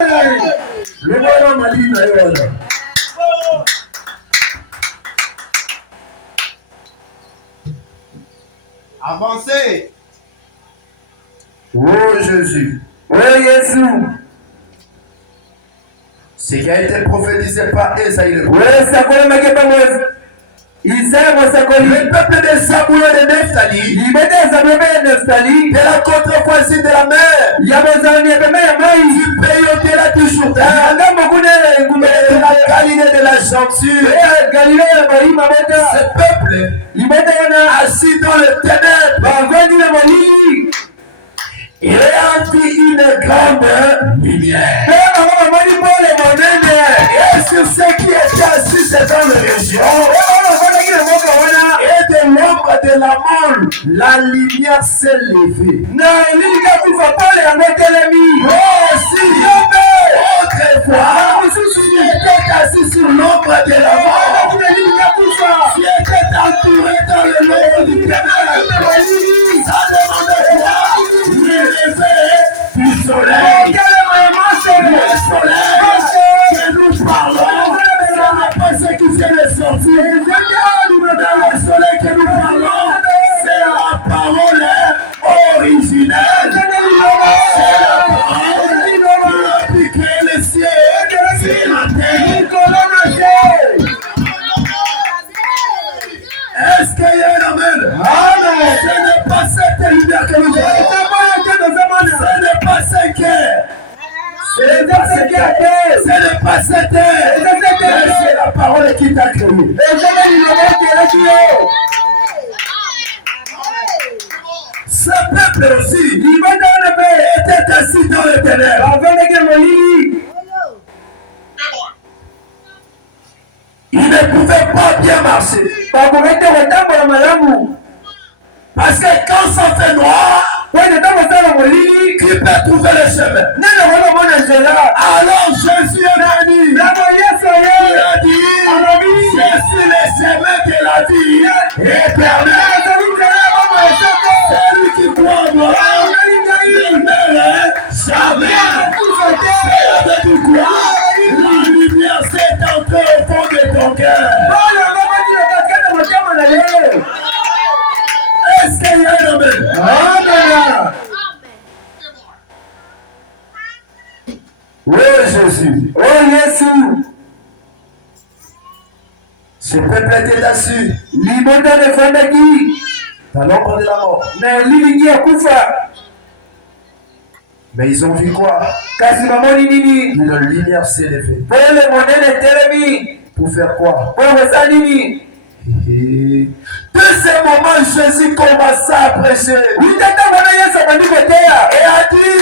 Le voilà Malina Yoda. Avancez. Oh Jésus. Oh Jésus. Ce qui a été prophétisé par Esaïe le prophète. Le peuple de Zaboulon et de Nephtali, de la contrevoisine de la mer, du pays au-delà du Jourdain, de la Galilée de la Joncture, ce peuple assis dans le ténèbre, il a vu une grande lumière. Et sur ceux qui étaient assis dans la région, et de l'ombre de la mort, la lumière s'est levée. Oh, si autrefois, tu étais assis sur l'ombre de la mort, tu étais entouré dans le l'ombre du ténèbre. Ça demande quoi? Le réveil du soleil. Le soleil que nous parlons, ce n'est pas ce qui vient de sortir. Le soleil que nous parlons, c'est la parole originelle. C'est la parole qui a pu créer les cieux et la terre. Est-ce qu'il y a un amen? Amen. Ce n'est pas cette lumière que nous voyons. Ce n'est pas ce qu'est. Ce n'est pas ce qu'est. Ce n'est pas cette terre. C'est la parole qui t'a créé. Ce peuple aussi, était assis dans le ténèbre. Il ne pouvait pas bien marcher. Parce que quand ça fait noir, qui peut trouver le chemin? Alors Jésus est venu. Il a dit, je suis le chemin de la vie éternelle. Celui qui croit en moi, il ne meurt jamais. C'est avec quoi? La lumière s'est entrée au fond de ton cœur. Est-ce qu'il y a un amen? Amen. Oui, Jésus. Oh, Jésus. Ce peuple était assis. Dans l'ombre de la mort. Mais ils ont vu quoi? Une lumière s'est levée. Pour faire quoi? De ce moment, Jésus commença à prêcher. Et a dit,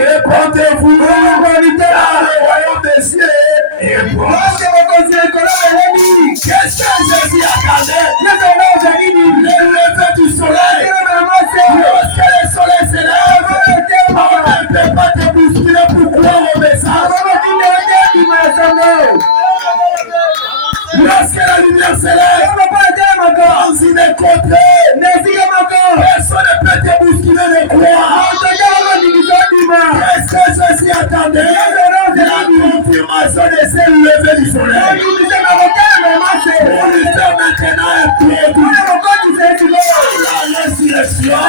répandez-vous dans le royaume des cieux. Et qu'est-ce que Jésus attendait? Le lever du soleil. Lorsque le soleil se lève, on ne peut pas te bousculer pour croire au message. Lorsque la lumière se lève, dans une contrée, personne ne peut te bousculer de croire. Qu'est-ce que Jésus attendait? La confirmation de ce lever du soleil. Pour lui faire maintenant un pied la résurrection,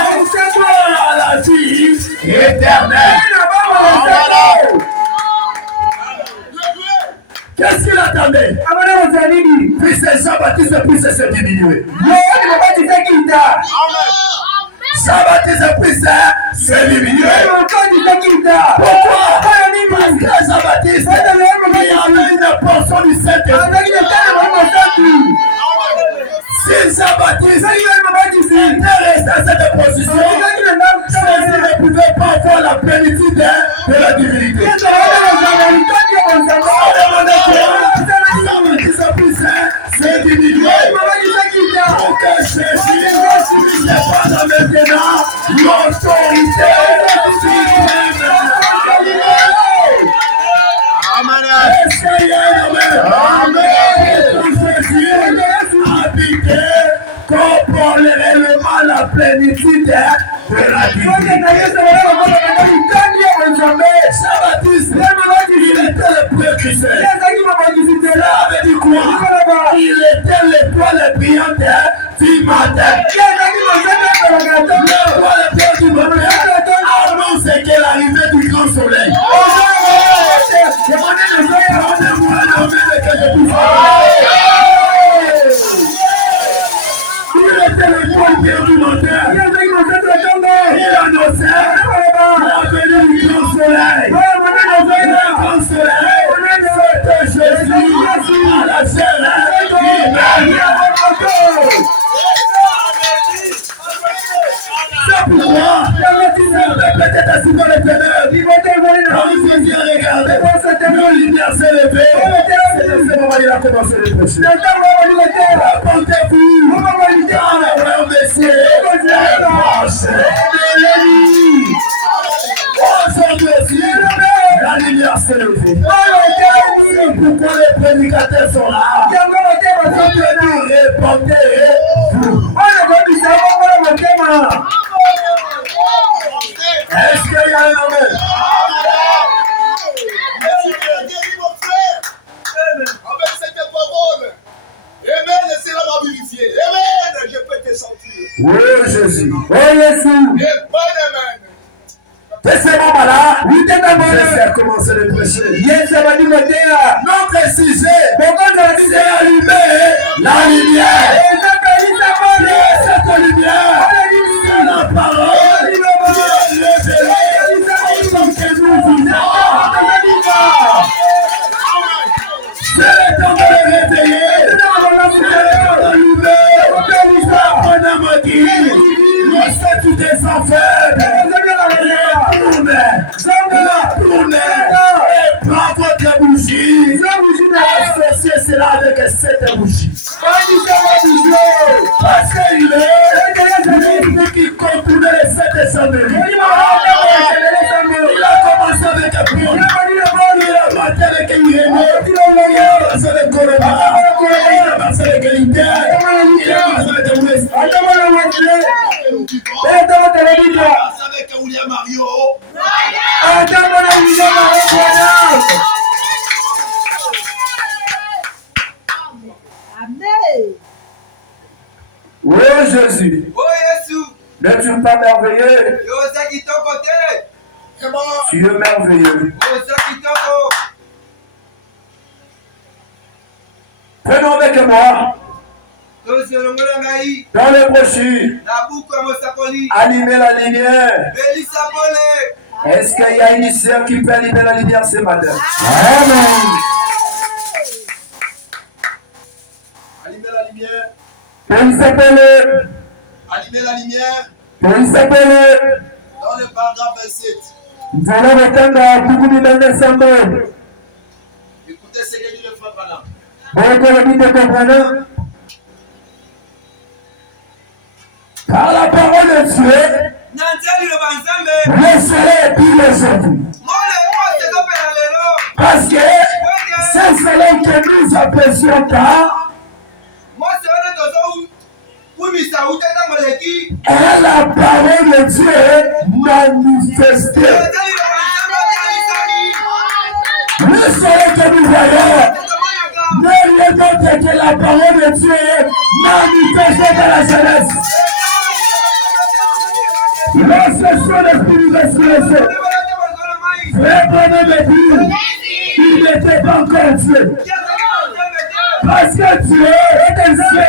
la vie éternelle. Qu'est-ce qu'il attendait? Puisse Jean-Baptiste puisse se diminuer. Jean-Baptiste puisse se diminuer. Pourquoi? Parce que Jean-Baptiste, il avait une portion du Saint-Esprit. Si Jean-Baptiste était resté à cette position, Jésus ne pouvait pas avoir la plénitude de la divinité. Jean-Baptiste puisse se diminuer pour que Jésus ne pas dans maintenant l'autorité est-ce qu'il y a un amen? Jésus habité corporellement la plénitude de la divinité. Jean-Baptiste Christ. Cela veut dire quoi? Il était l'étoile brillante du matin. L'étoile brillante du matin annonce qu'elle arrivait du grand soleil. Prenez-moi la main que je puisse il était l'étoile brillante du matin. Il annonçait la venue du grand soleil. Le grand soleil, c'était Jésus à la chair humaine. C'est pourquoi peut-être assis dans les ténèbres. Quand vous faisiez regarder, nos lumières s'est levée. C'est de ce moment il a commencé le péché. Répondez-vous dans le royaume des cieux. Aujourd'hui, la lumière s'est levée. C'est pourquoi les prédicateurs sont là. Répondez-vous. Est-ce qu'il y a un amen? Avec cette parole, amen, laissez-la m'a vérifier. Amen, je peux te sentir. Oui, Jésus. Oui, Jésus. Amen. De ce moment-là, j'ai commencé le péché. Notre sujet, c'est allumer la lumière. Cette lumière, c'est la parole qui est révélée comme que nous vivons. C'est le temps de le réveiller. C'est le temps d'allumer. On a maudit le statut des enfers. Tournez et prends votre bougie. Associez cela avec cette bougie. Parce qu'il est lui qui contournait les 7 chandeliers. Il a commencé avec un pion. Il a battu avec un Irénée. Il a battu avec Corona. Il a battu avec l'Inter. Il a battu avec West. Il a battu avec William Mario. Amen. Oh Jésus. Oh Jésus. N'es-tu pas merveilleux? Yo, ça qui ton côté. C'est bon. Tu es merveilleux. Oh, ça qui ton côté. Prenons avec moi dans les brochures. Allumer la lumière. Est-ce qu'il y a une sœur qui peut allumer la lumière ce matin? Amen. Allumer la lumière. Allumer la lumière. Dans le paragraphe 27. Écoutez ce que dit le frère Branham. Par la parole de Dieu, le soleil est pile aujourd'hui. Parce que ce soleil que nous apprécions car est la parole de Dieu manifestée. Le soleil que nous voyons n'est rien d'autre que la parole de Dieu manifestée dans la jeunesse. Lorsque sur l'esprit nous exprime, frère Branham me dit, il n'était pas encore Dieu. Parce que Dieu est un Dieu.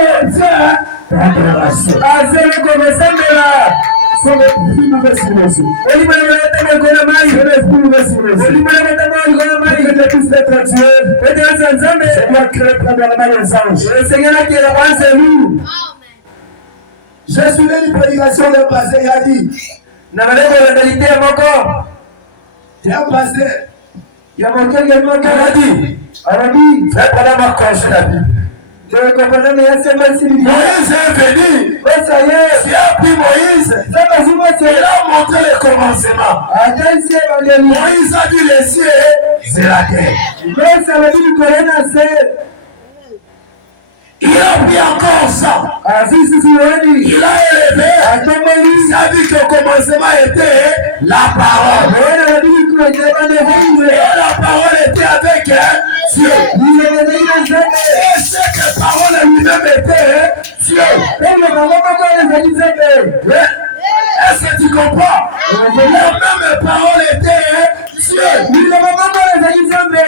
Je suivais une prédication d'un pasteur, il a dit, il y a un pasteur, il y a montré également qu'il a dit, frère Branham a conçu la Bible. Moïse est venu, tu as pris Moïse, il a montré le commencement. Moïse a dit les cieux, c'est la terre. Il a pris encore ça. Il a élevé. Ça dit que le commencement était la parole. Et la parole était avec Et cette parole lui-même était Dieu. Est-ce que tu comprends? La même parole était Dieu.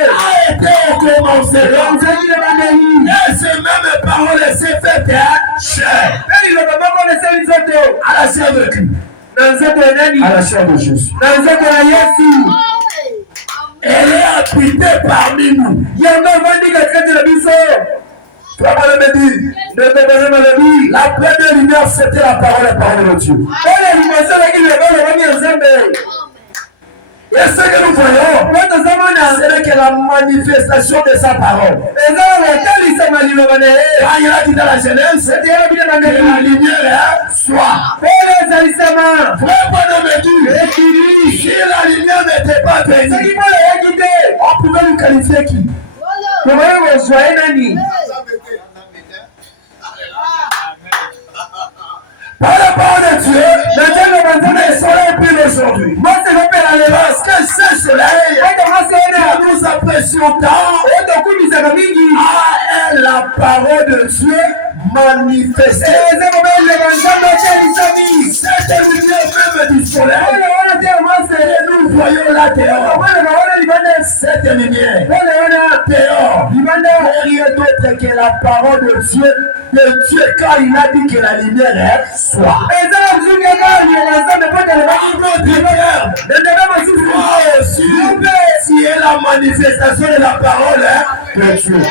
A été au commencement. Et cette même parole s'est faite chair. À la chair de qui? À la chair de Jésus. Elle est habitée parmi nous. La première lumière, c'était la parole de Dieu. Et ce que nous voyons, c'est que la manifestation de sa parole. Quand il a dit dans la Genèse, que la lumière soit. Frère, Paul me dit, si la lumière n'était pas venue, on pouvait nous qualifier qui? Par la parole de Dieu, vous ne serez plus aujourd'hui. Parce que ce soleil que nous apprécions tant est la parole de Dieu manifestée. Cette lumière même du soleil, nous voyons là dehors. Cette lumière, dehors, rien d'autre que la parole de Dieu quand il a dit que la lumière soit. Si est la manifestation de la parole de Dieu.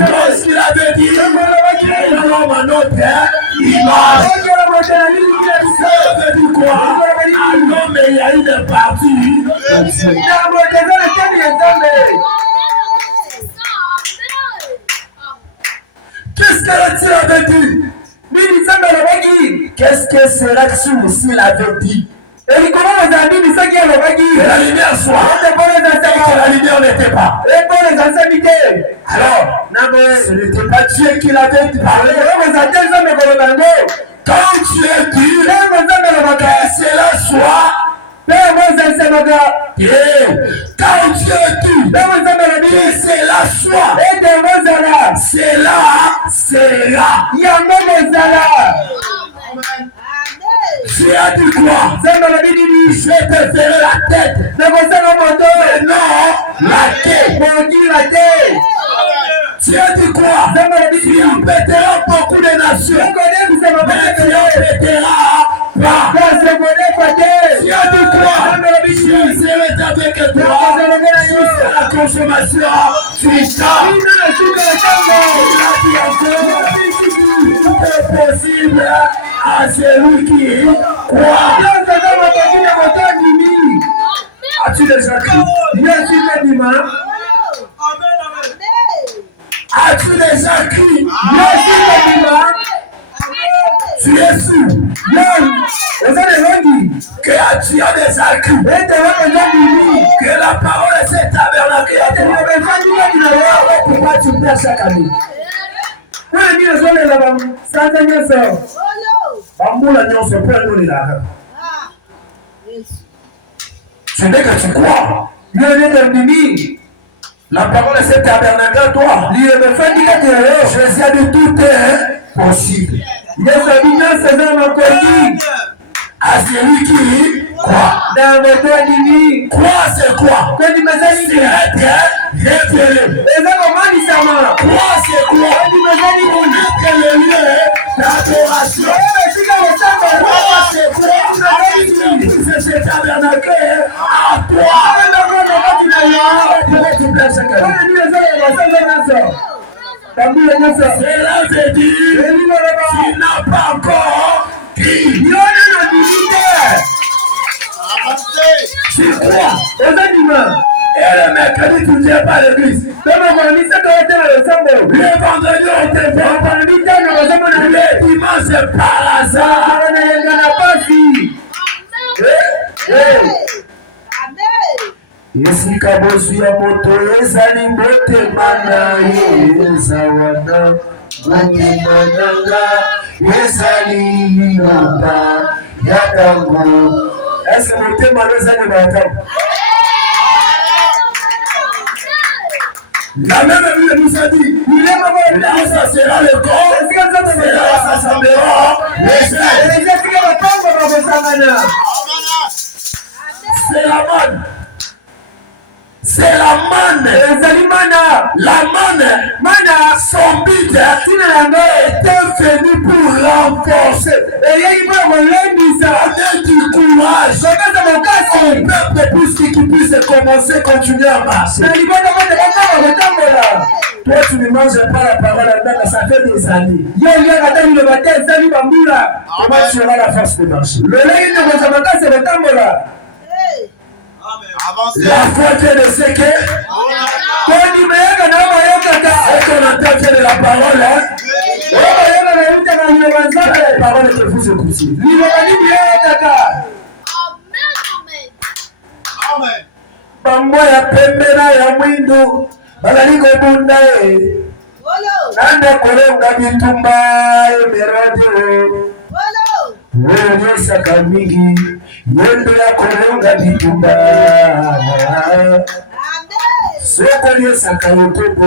Lorsqu'il avait dit l'homme à notre image, ça veut dire quoi? Un homme, il y a une partie de Dieu. Qu'est-ce que Dieu avait dit? Qu'est-ce que sera-t-il s'il avait dit? Que la lumière soit et que la lumière n'était pas. Alors, ce n'était pas Dieu qui l'avait parlé. Quand Dieu dit que cela soit, quand Dieu dit que cela soit, cela sera. Tu as dit quoi? Je te ferai la tête, mais non la tête. Tu as dit quoi? Tu empêteras beaucoup de nations, mais tu empêteras pas. Tu as dit quoi? Je serai avec toi jusqu'à la consommation du temps. Tout est possible à celui qui croit. As-tu déjà cru? As-tu déjà cru? Tu es sûr que tu as déjà cru que la parole s'est tabernaclée à toi. Pourquoi tu perds chaque année? Ce n'est que tu crois. La parole s'est tabernaclée à toi. Jésus a dit tout est possible. À celui qui croit. Croire c'est quoi? C'est être révélé. Croire c'est quoi? Connaître le lieu d'adoration. Croire c'est quoi? C'est cet tabernacle à toi. Cela veut dire qu'il n'a pas encore dit. Tu crois? Et le mercredi, tu ne viens pas à l'église. Le vendredi, on te voit. Le dimanche, c'est par hasard. Esika bosu ya moto ezali motema na ye ezawana motema nanga ezali liloba ya tango. Est-ce que motema ezali na tango? La même Bible nous a dit, là ça sera le corps, c'est là ça s'assemblera les ailes. C'est la manne. C'est la manne. La manne, son but était venu pour renforcer. Et donner du courage au peuple pour qu'il puisse commencer, continuer à marcher. Toi, tu ne manges pas la parole, ça fait des années. Comment tu auras la force de marcher? La foi vient de ce que qu'on entend vient de la parole. La parole est que vous écoutiez. Amen. Bambo ya pembera ya mwindu bagaliko bunda nanda kolenga bitumba emeradi wewe saka mingi yendo ya kolenga bitumba soko ya saka yotopo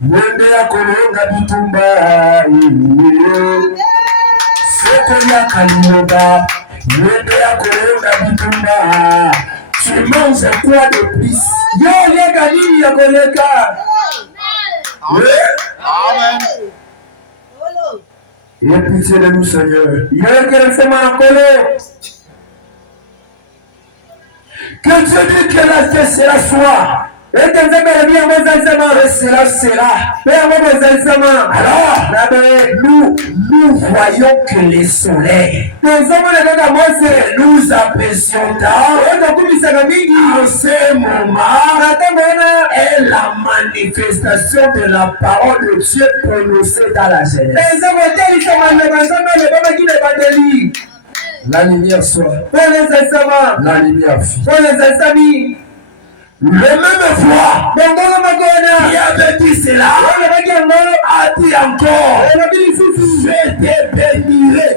yendo ya kolenga bitumba soko ya kalioba yendo ya kolenga bitumba. Tu manges quoi de plus? Yo, les gars, ya koleka. Amen. Aie pitié de nous, Seigneur. Yo, quel c'est ma colère. Que Dieu dit que la paix sera soi. Et cela sera. Alors, nous voyons que les soleils nous apprécions en ce moment est la manifestation de la parole de Dieu prononcée dans la Genèse. La lumière soit. La lumière fit. Le même voix qui avait dit cela a dit encore, je te bénirai.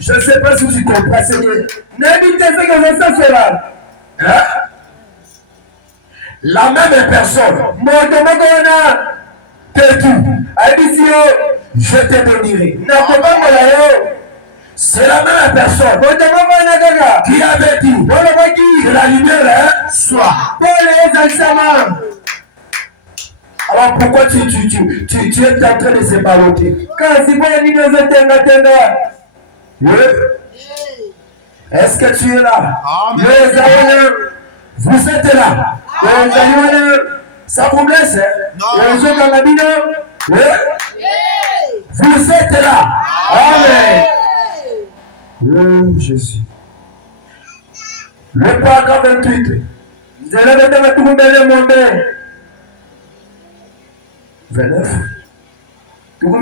Je ne sais pas si tu comprends ce que hein? La même personne te dit, je te bénirai. C'est la même personne qui avait dit que la lumière soit. Alors pourquoi tu es en train de se baloter? Oui. Est-ce que tu es là? Vous êtes là. Ça vous blesse? Oui. Vous êtes là. Amen. Oh Jésus. Le paragraphe 28. 29. Nous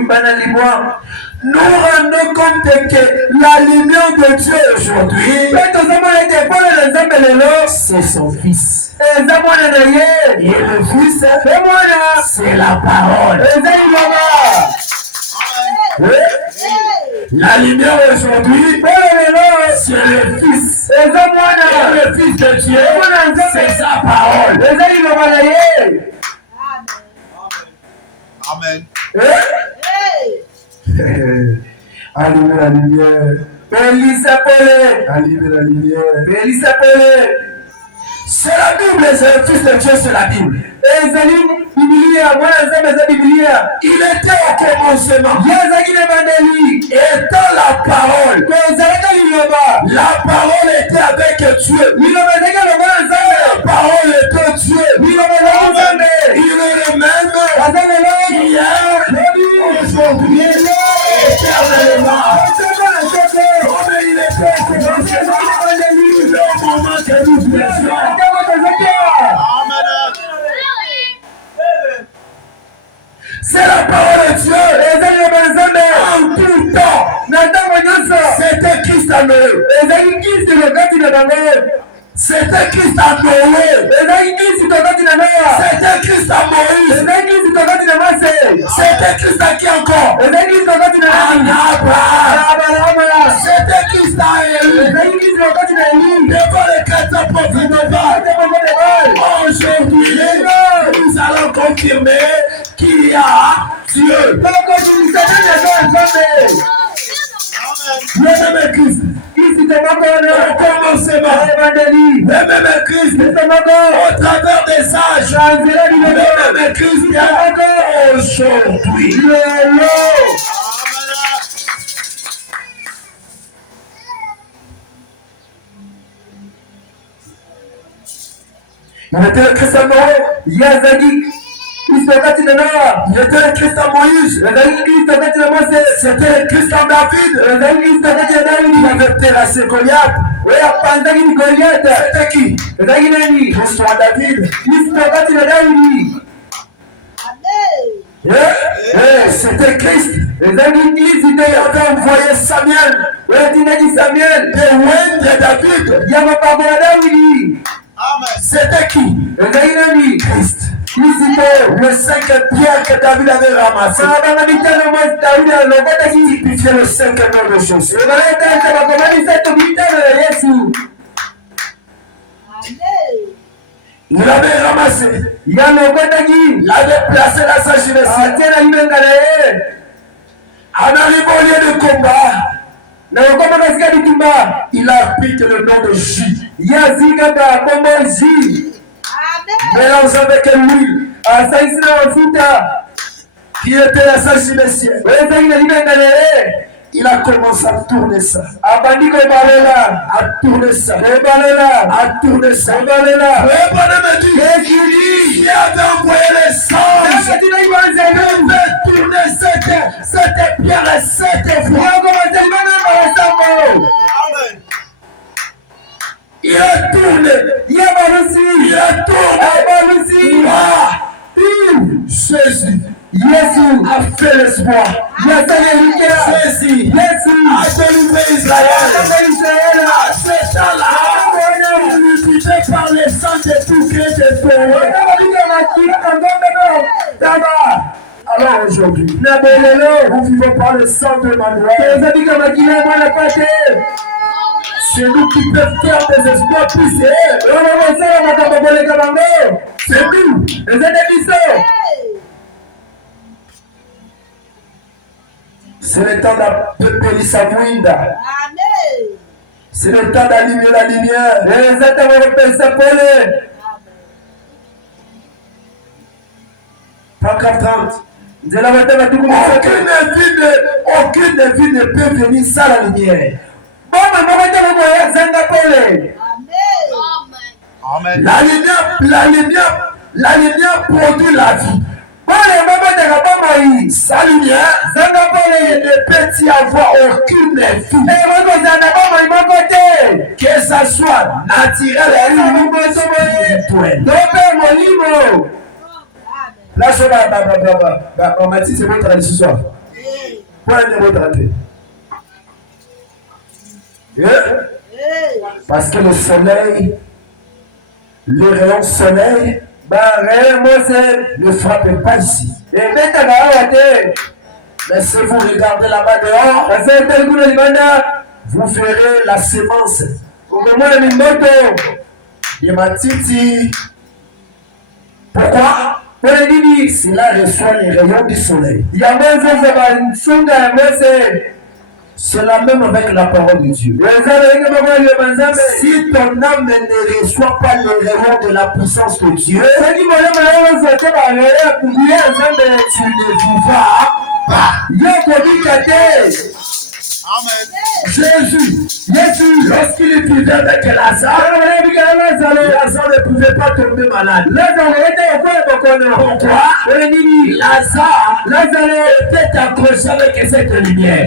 rendons compte que la lumière de Dieu aujourd'hui, c'est son Fils. Et le Fils, c'est la parole. Oui. La lumière aujourd'hui, c'est le Fils. Et le Fils de Dieu, c'est sa parole. Amen. Allumer la lumière. Allumer la lumière. C'est la Bible, c'est le Fils de Dieu, c'est la Bible. Il était au commencement. Étant la parole. La parole était avec Dieu. La parole était Dieu. Il est le même hier, aujourd'hui, éternellement. Comme il était au commencement, le moment que nous vivons. C'est la parole de Dieu. En tout temps. C'était Christ en eux. C'était Christ en Noé. C'était Christ en Moïse. C'était Christ à qui encore? En Abraham. C'était Christ à Élie. Devant les 4 apôtres de Baal. Aujourd'hui, confirmer qu'il y a Dieu. Le même Christ. Au commencement, le même Christ, au travers des âges, le même Christ aujourd'hui. Il était le Christ à Noé, Yazagi. Il était le Christ à Moïse. C'était le Christ à David. Il avait terrassé Goliath. C'était qui? Christ à David. C'était Christ. Il avait envoyé Samuel. De moindre David. C'était qui? Christ. Le 5 pierre que David avait ramassé. Il typifiait le 5 nom de Jésus. Il avait ramassé. Il avait placé la sagesse. En arrivant au lieu de combat, il a pris le nom de J. Mélangé avec l'huile. Qui était la sagesse. Il a commencé à tourner ça. À tourner ça. À tourner ça. Il avait envoyé les anges. Il devait tourner cette pierre 7 fois. Il a tourné. Jésus. Jésus a fait l'espoir. Jésus a délivré Israël. À ce temps-là, il lui disait par les sang de tout Christ de Torah. Alors aujourd'hui, nous vivons par le sang de Manuel. C'est nous qui peuvent faire des espoirs puissants. C'est nous. C'est le temps d'appeler sa winda. C'est le temps d'allumer la lumière. Pas 30. Aucune vie ne peut venir sans la lumière. Amen. La lumière produit la vie. Sa lumière, il ne peut y avoir aucune vie. Que ça soit naturel ou spirituel. Là, on m'a dit c'est votre année ce soir. Prenez votre année. Parce que le soleil, le rayon soleil, ne frappe pas ici. Mais si vous regardez là-bas dehors, vous verrez la sémence de Matiti. Pourquoi? Cela reçoit les rayons du soleil. C'est la même avec la parole de Dieu. Si ton âme ne reçoit pas les rayons de la puissance de Dieu, tu ne vivras pas. Jésus, lorsqu'il vivait avec Lazare, Lazare ne pouvait pas tomber malade. Pourquoi? Lazare était accroché avec cette lumière.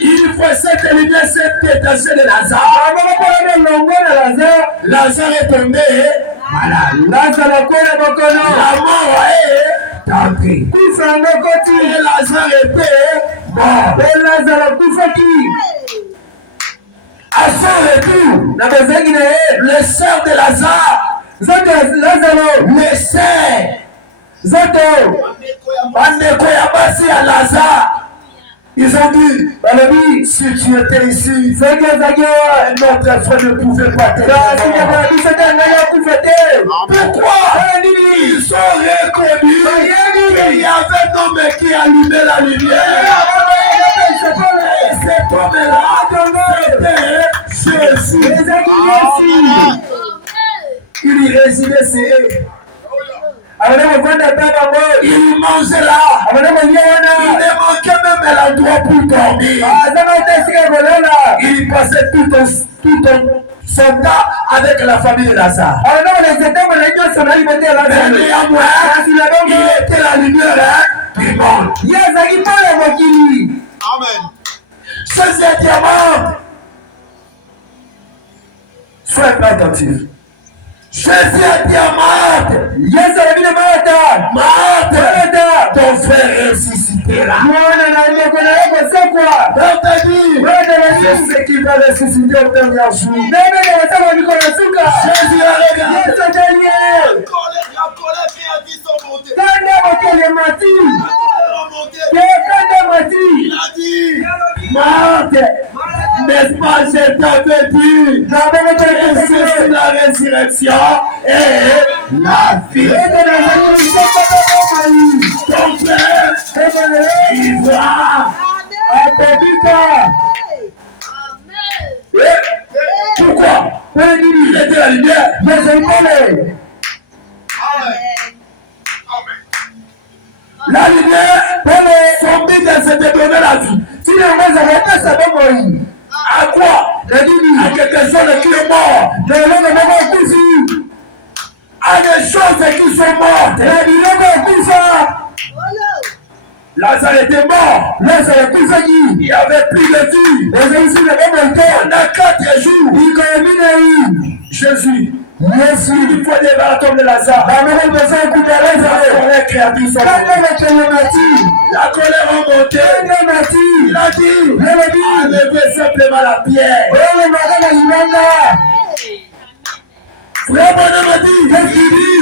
Il faut cette lumière s'est détachée de Lazare. Lazare est tombé malade. La mort est entrée. Et Lazare était mort. À son retour, le sœur de Lazare, le sœur, Bandeko ya basi ya Lazare, Ils ont dit, si tu étais ici, notre frère ne pouvait pas t'aider. Pourquoi? Ils sont reconnus qu'il y avait un homme qui allumait la lumière. Et cet homme-là, c'était Jésus. Il résidait chez eux. Il mangeait là. Il ne manquait même l'endroit pour dormir. Il passait tout son temps avec la famille de Lazare. Mais néanmoins, il était la lumière du monde. Amen. Chers diamants, soyez pas attentifs. Jésus dit à Marthe, ton frère ressuscitera. On t'a dit, c'est ce qui va ressusciter au dernier jour. Jésus a regardé. La colère qui a dit son monté. Il a dit, Marthe, n'est-ce pas, je t'avais dit, c'est la résurrection et la vie. Ton frère, il va. Pourquoi? Il était la lumière. La lumière, son but, c'est de donner la vie. À quoi? À quelque chose qui est mort. À des choses qui sont mortes. Lazare était mort. Il n'y avait plus de vie. Pendant 4 jours, Jésus, il faut des bâtons de Lazare. La colère créative sont la colère remontée. Il a dit, enlevez simplement la pierre. Frère Bonhomme a dit,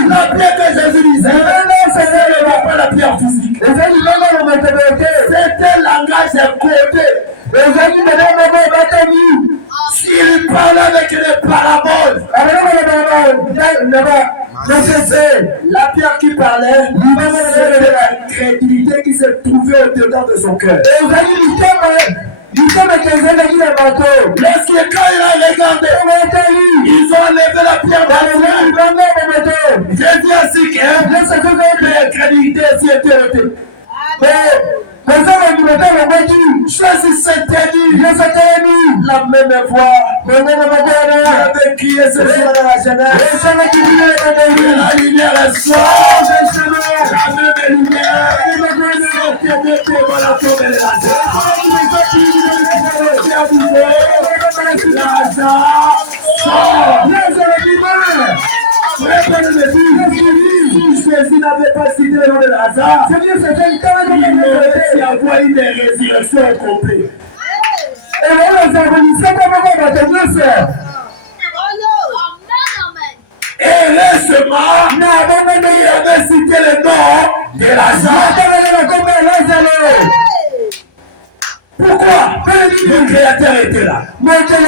la pierre que Jésus disait, ce n'était pas la pierre physique. C'était le langage de côté. S'il parle avec des paraboles, la pierre qui parlait, c'était la crédulité qui se trouvait au-dedans de son cœur. Lorsque quand il a regardé, ils ont enlevé la pierre dans le Jésus a dit que la crédulité s'y était restée. Jésus s'était dit, la même voix, avait crié ce jour dans la jeunesse. La lumière est soir, la même lumière, c'était devant la tombe de Lazare. Lazare sort. Si Jésus n'avait pas cité le nom de Lazare, il aurait pu avoir une résurrection complète. Et récemment, il avait cité le nom de Lazare. Pourquoi? Le Créateur était là. Il était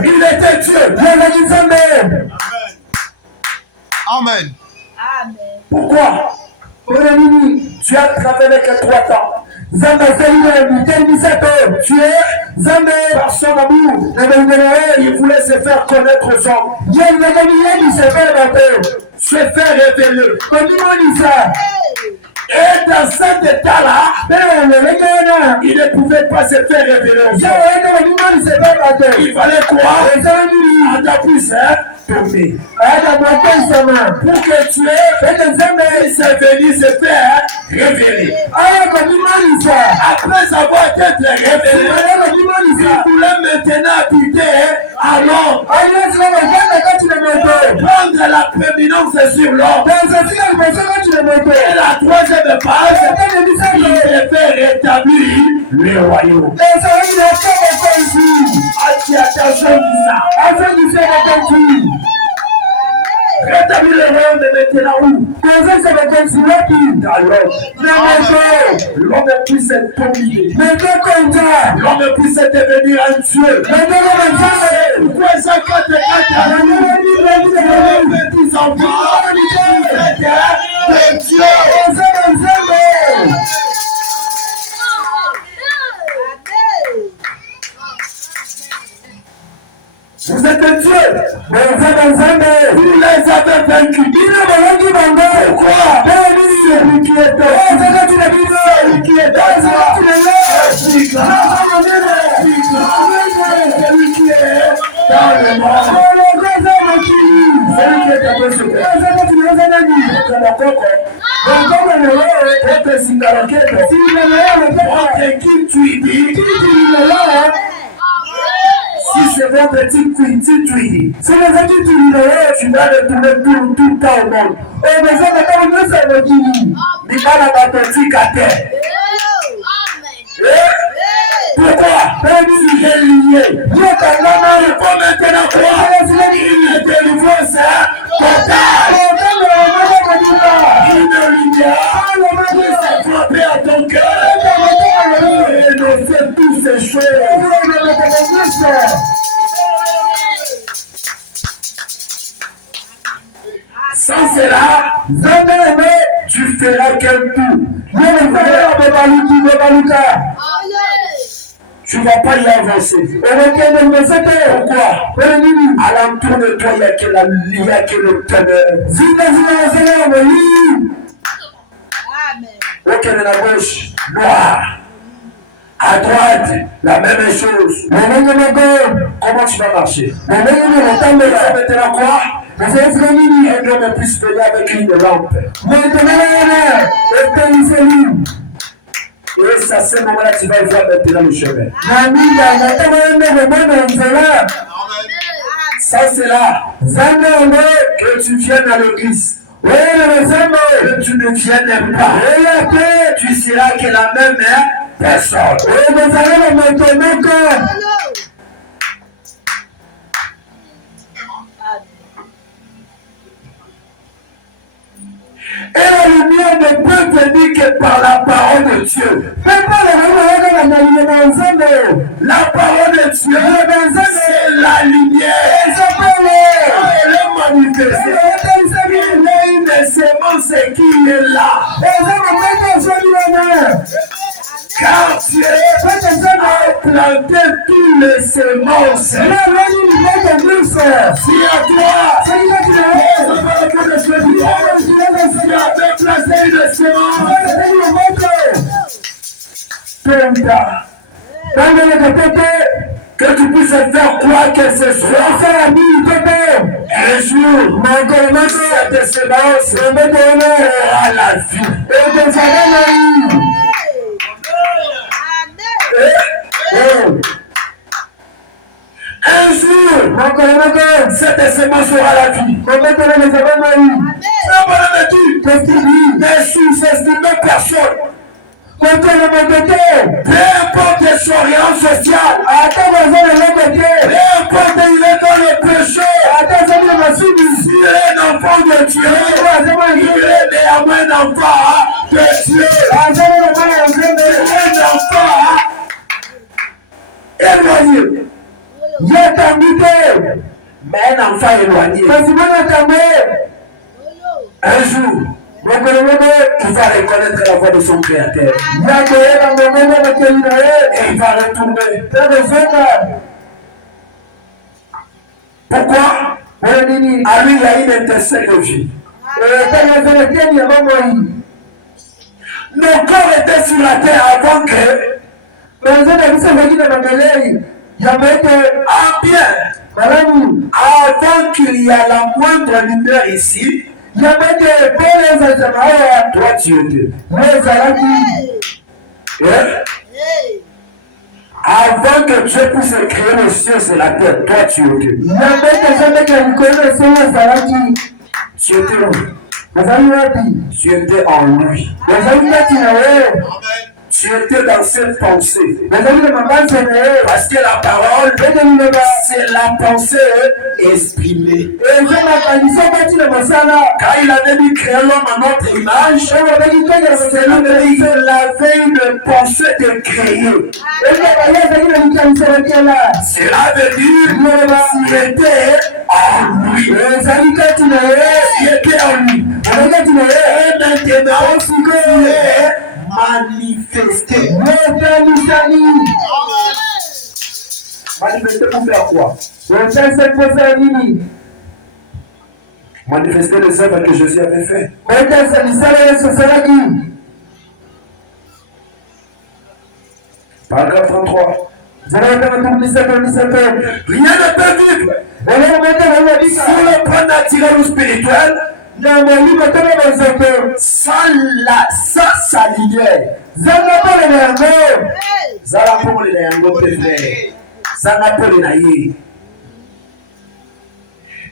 il était Dieu. Amen. Pourquoi? Tu as travaillé que 3 ans. Tu es par son amour. Il voulait se faire connaître aux hommes. Se faire révéler. Et dans cet état-là, il ne pouvait pas se faire révéler aux hommes. Il fallait quoi? Adam puisse tomber. Pour que tu puisses venir se faire révéler. Après avoir été révélé, il voulait maintenant habiter à l'homme. Prendre la prééminence sur l'homme. Et la troisième phase, il devait rétablir le royaume. Attention à ça. établir le royaume de maintenant où? Dans l'homme. L'homme puisse être dominé. L'homme puisse devenir un Dieu. Pourquoi ça quand tu as petits enfants de Dieu? Vous êtes Dieu. Vous les avez vaincus. Pourquoi? Celui qui est dans celui qui est dans celui qui est dans le monde. Celui qui est dans le monde. Si c'est votre petit tweet, si les petits tweets, tu vas le tourner tout le temps au monde. Et mais ça, maintenant, ça veut dire, mais pas la bâtique à terre. Pourquoi? Si j'ai lié, il faut maintenant croire. Il est délivré, c'est total. Une lumière, il s'est frappé à ton cœur. Et nous fait tous ces choses. Sans cela, tu feras qu'un tout. Tu ne vas pas y avancer. Pourquoi? À l'entour de toi, il n'y a que le ténèbre. Ok, de la gauche, noir. À droite, la même chose. Comment tu vas marcher? Maintenant quoi? Un homme puisse venir avec une lampe. Et c'est à ce moment-là que tu vas voir maintenant le chemin. Ça c'est là. Que tu viennes à l'église. Que tu ne viennes pas. Tu seras que la même personne. Et la lumière ne peut venir que par la parole de Dieu. La parole de Dieu, c'est la lumière. Elle est manifestée. Il est une sémence qui est là. Car Dieu a planté toutes les semences. Si à toi, tu avais placé une semence, que tu puisses faire croire que ce soit un jour, cette semence aura la vie. Un jour, cette semence aura la vie. Ne sous-estimez personne. Peu importe son rien social, peu importe il est dans le péché, s'il est un enfant de Dieu, il est néanmoins un enfant de Dieu. Il est un enfant éloigné. Il est habité, mais un enfant éloigné. Un jour, il va reconnaître la voix de son Créateur. Et il va retourner. Pourquoi? À lui, il y a une étincelle de vie. Nos corps étaient sur la terre avant que avant qu'il y ait la moindre lumière ici, toi tu étais. Avant que Dieu puisse créer le ciel et la terre, toi tu étais. Tu étais où? Tu étais en lui. Tu étais dans cette pensée. Parce que la parole, c'est la pensée exprimée. Car il avait dit créer l'homme à notre image, c'est la veille de pensée de créer. Cela veut dire s'il était en lui. S'il était en lui. Et maintenant, il est manifesté. Manifester pour faire quoi? Manifester les œuvres que Jésus avait fait. Paragraphe 33. Rien ne peut vivre sur le plan naturel ou spirituel sans sa lumière.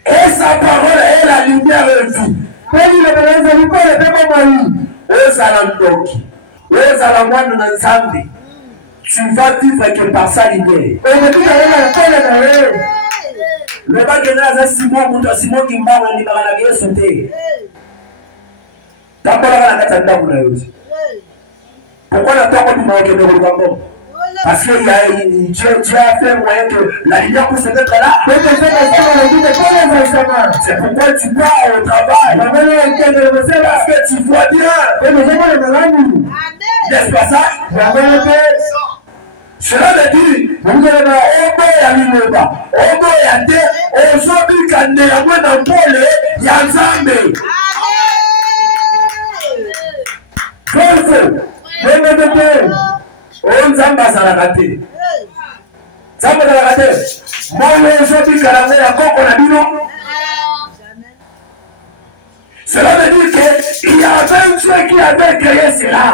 Et sa parole est la lumière de vie. Tu vas vivre que par sa lumière. Le bagage est Simon qui m'a dit que je sauté. Pourquoi la toi tu m'as dit parce que Dieu a fait moyen que la lumière puisse être là. C'est pourquoi tu pars au travail. Parce que tu vois bien. N'est-ce pas ça? Cela veut dire, Obo ya Minoba, Obo ya Te, Ozobi Kande ya Mwana Mpole ya Nzambe. Fofo, Mwenebebe, Nzambe azalaka te. Nzambe azalaka te. Mwana Ozobi Kande ya Koko na bino. Cela veut dire qu'il y avait un Dieu qui avait créé cela.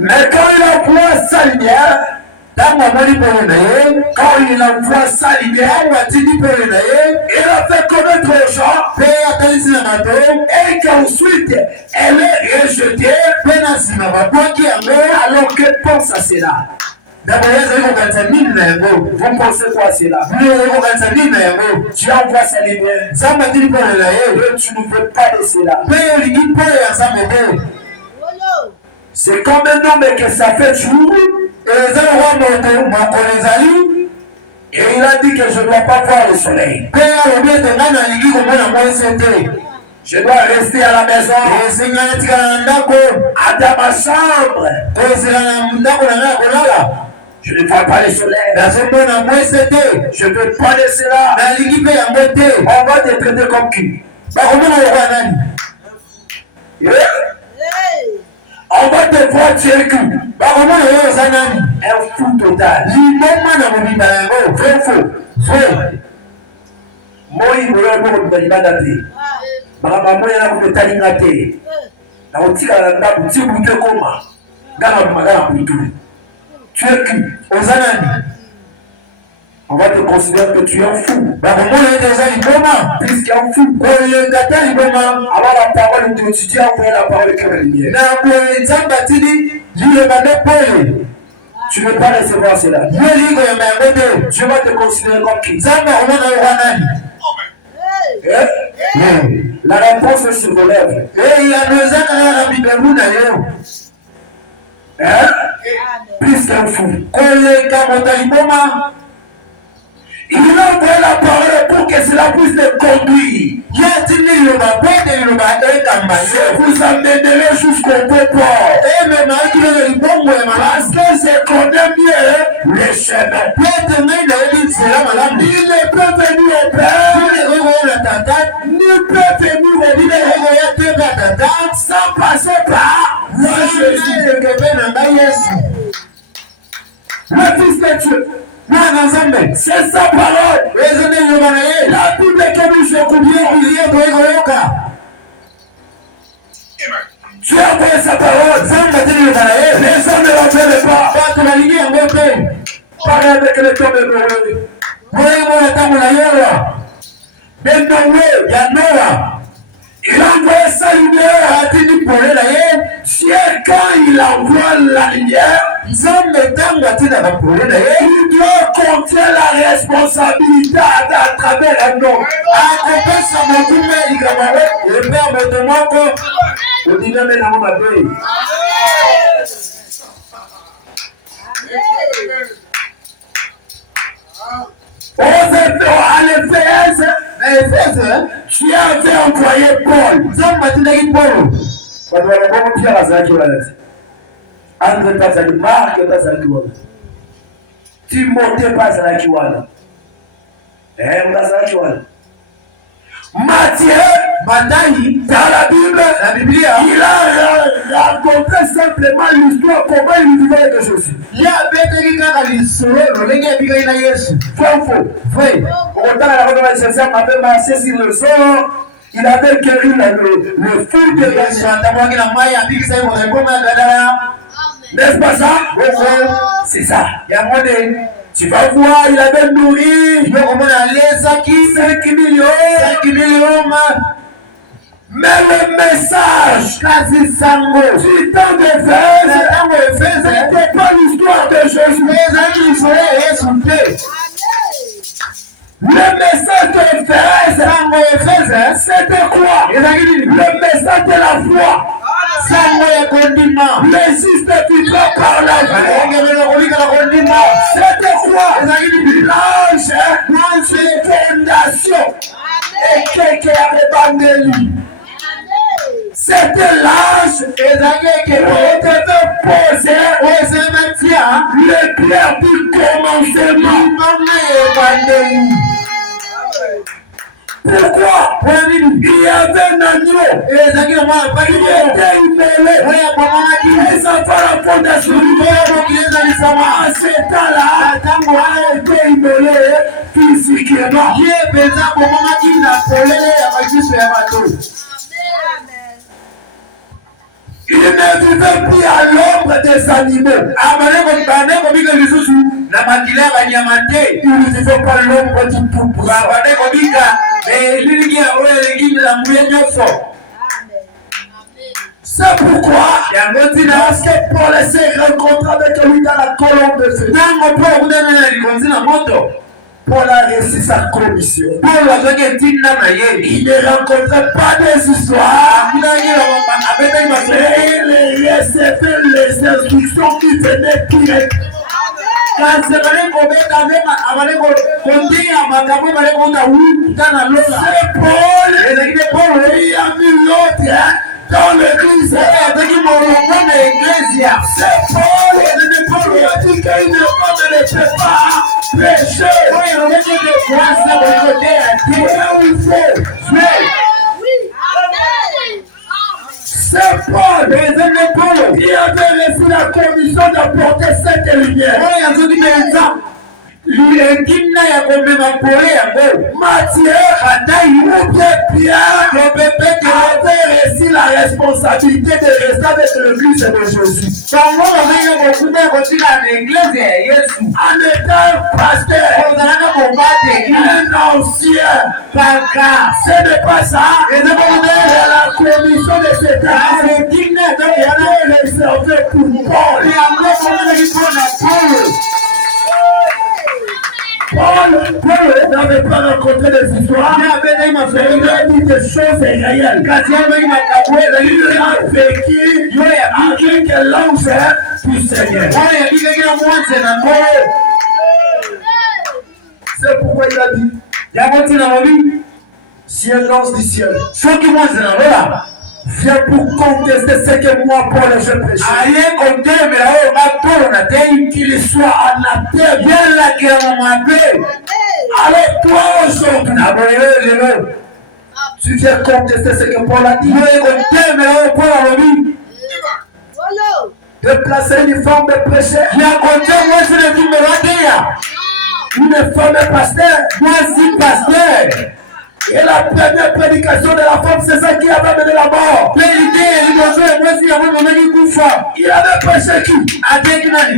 Mais quand il emploie sa lumière, quand il envoie sa lumière, il a fait connaître aux gens et qu'ensuite elle est rejetée, alors qu'elle pense à cela. Vous pensez quoi à cela? Tu envoies sa lumière et tu ne veux pas de cela. C'est comme un homme que ça fait jour et il a dit que je ne dois pas voir le soleil. Je dois rester à la maison, à ma chambre. Je ne vois pas le soleil. Je ne veux pas de cela. On va te traiter comme qui? On va te voir tuer qui? Un fou total. Moi, il me l'a dit, maman, moi, il a dit, talinga te. Na otika na ndabu, ti buke koma. Gana magana butu. Tu es qui? Ozanani. On va te considérer que tu es un fou. Puisqu'il est un fou. Alors la parole de tu dis envoyer la parole que la lumière. Tu ne veux pas recevoir cela. Je vais te considérer comme qui? La réponse est sur vos lèvres. Plus qu'un fou. Il a envoyé la parole pour que cela puisse te conduire. Je vous amènerai jusqu'au beau port. Parce que je connais mieux les chemins. Il ne peut venir au Père, ni peut venir au Père sans passer par moi, Jésus. Le Fils de Dieu. C'est sa parole. La Bible que nous écoutons, tu as envoyé sa parole. Les hommes ne l'entendent pas. Parle avec les hommes. Il envoie sa lumière, Dieu quand il envoie la lumière, il doit confier la responsabilité à travers un homme. Tu avais envoyé Paul. Timothée Matthieu, dans la Bible, il a raconté simplement l'histoire comment il vivait avec Jésus. Il avait guéri le fou de Jésus. N'est-ce pas ça? C'est ça. Tu vas voir, il avait nourri 5 millions. Mais le message du temps d'Éphèse, c'était pas l'histoire de Jésus. Le message d'Éphèse, c'était quoi? Le message de la foi. Le système qui va par la foi. C'était quoi? L'ange de fondation. Et quelqu'un avait bandé lui. C'était l'âge qui devait poser le clair du commencement. Pourquoi? Il y avait un agneau. Il était immolé. Et ça fait la fondation. À cet temps-là, il était immolé physiquement. Il ne vivait plus à l'ombre des animaux. Il ne vivait pas l'ombre du poupou. C'est pourquoi lorsque Paul s'est rencontré avec lui dans la colonne de feu, Paul a réussi sa commission. Il ne rencontrait pas des histoires. Il recevait les instructions qui venaient direct. C'est Paul qui a mis l'autre dans l'église. C'est Paul qui a dit qu'il ne peut pas pécher. C'est Paul qui avait reçu la commission d'apporter cette lumière. Matthieu, Pierre avait reçu la responsabilité de rester avec l'église de Jésus. En étant pasteur, un ancien, ce n'est pas ça. La commission de cet âge était réservée pour Paul. Paul n'avait pas rencontré des histoires, il a dit des choses réelles. Il a vécu avec l'ange du Seigneur. C'est pourquoi il a dit, si un ange du ciel vient pour contester ce que moi, Paul, je prêche, qu'il soit anathème. Alors toi aujourd'hui, tu viens contester ce que Paul a dit. De placer une femme de prêcher. Une femme de pasteur. Et la première prédication de la femme, c'est ça qui avait amené la mort. Il avait prêché qui?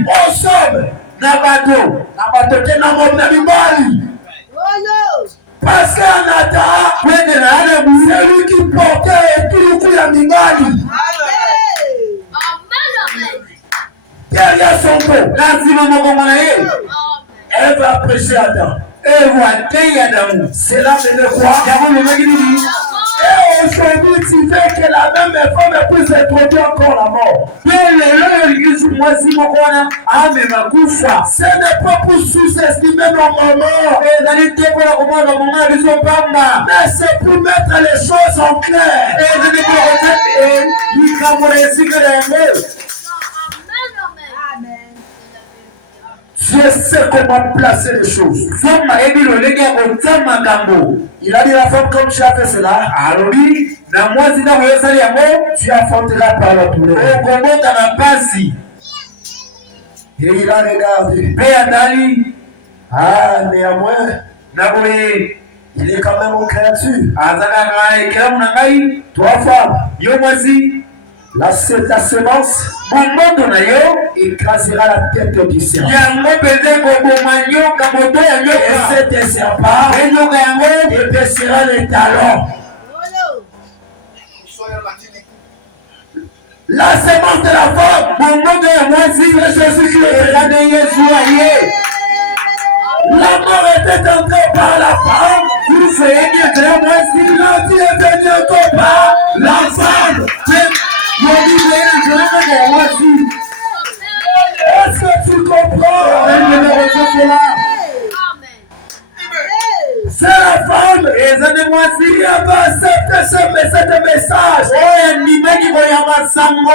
Au somme. Parce qu'Anata, c'est lui qui portait tout le coup à Mimali. Derrière son dos, elle va prêcher Adam. C'est là le quoi. Et aujourd'hui, tu fais que la même femme puisse introduire encore la mort. Ce n'est pas pour sous-estimer nos moments. Mais c'est pour mettre les choses en clair. Je sais comment placer les choses. Il a dit la femme, comme tu as fait cela, tu affronteras par la douleur. Et il a regardé. Ah, néanmoins, il est quand même une créature. Toi, femme, ta semence écrasera la tête du serpent. Et cet serpent épaissira les talons. La semence de la femme, c'est Jésus-Christ. La mort était entrée par la femme. La vie est venue encore par la femme. Est-ce que tu comprends? C'est la femme qui a pas accepté ce message.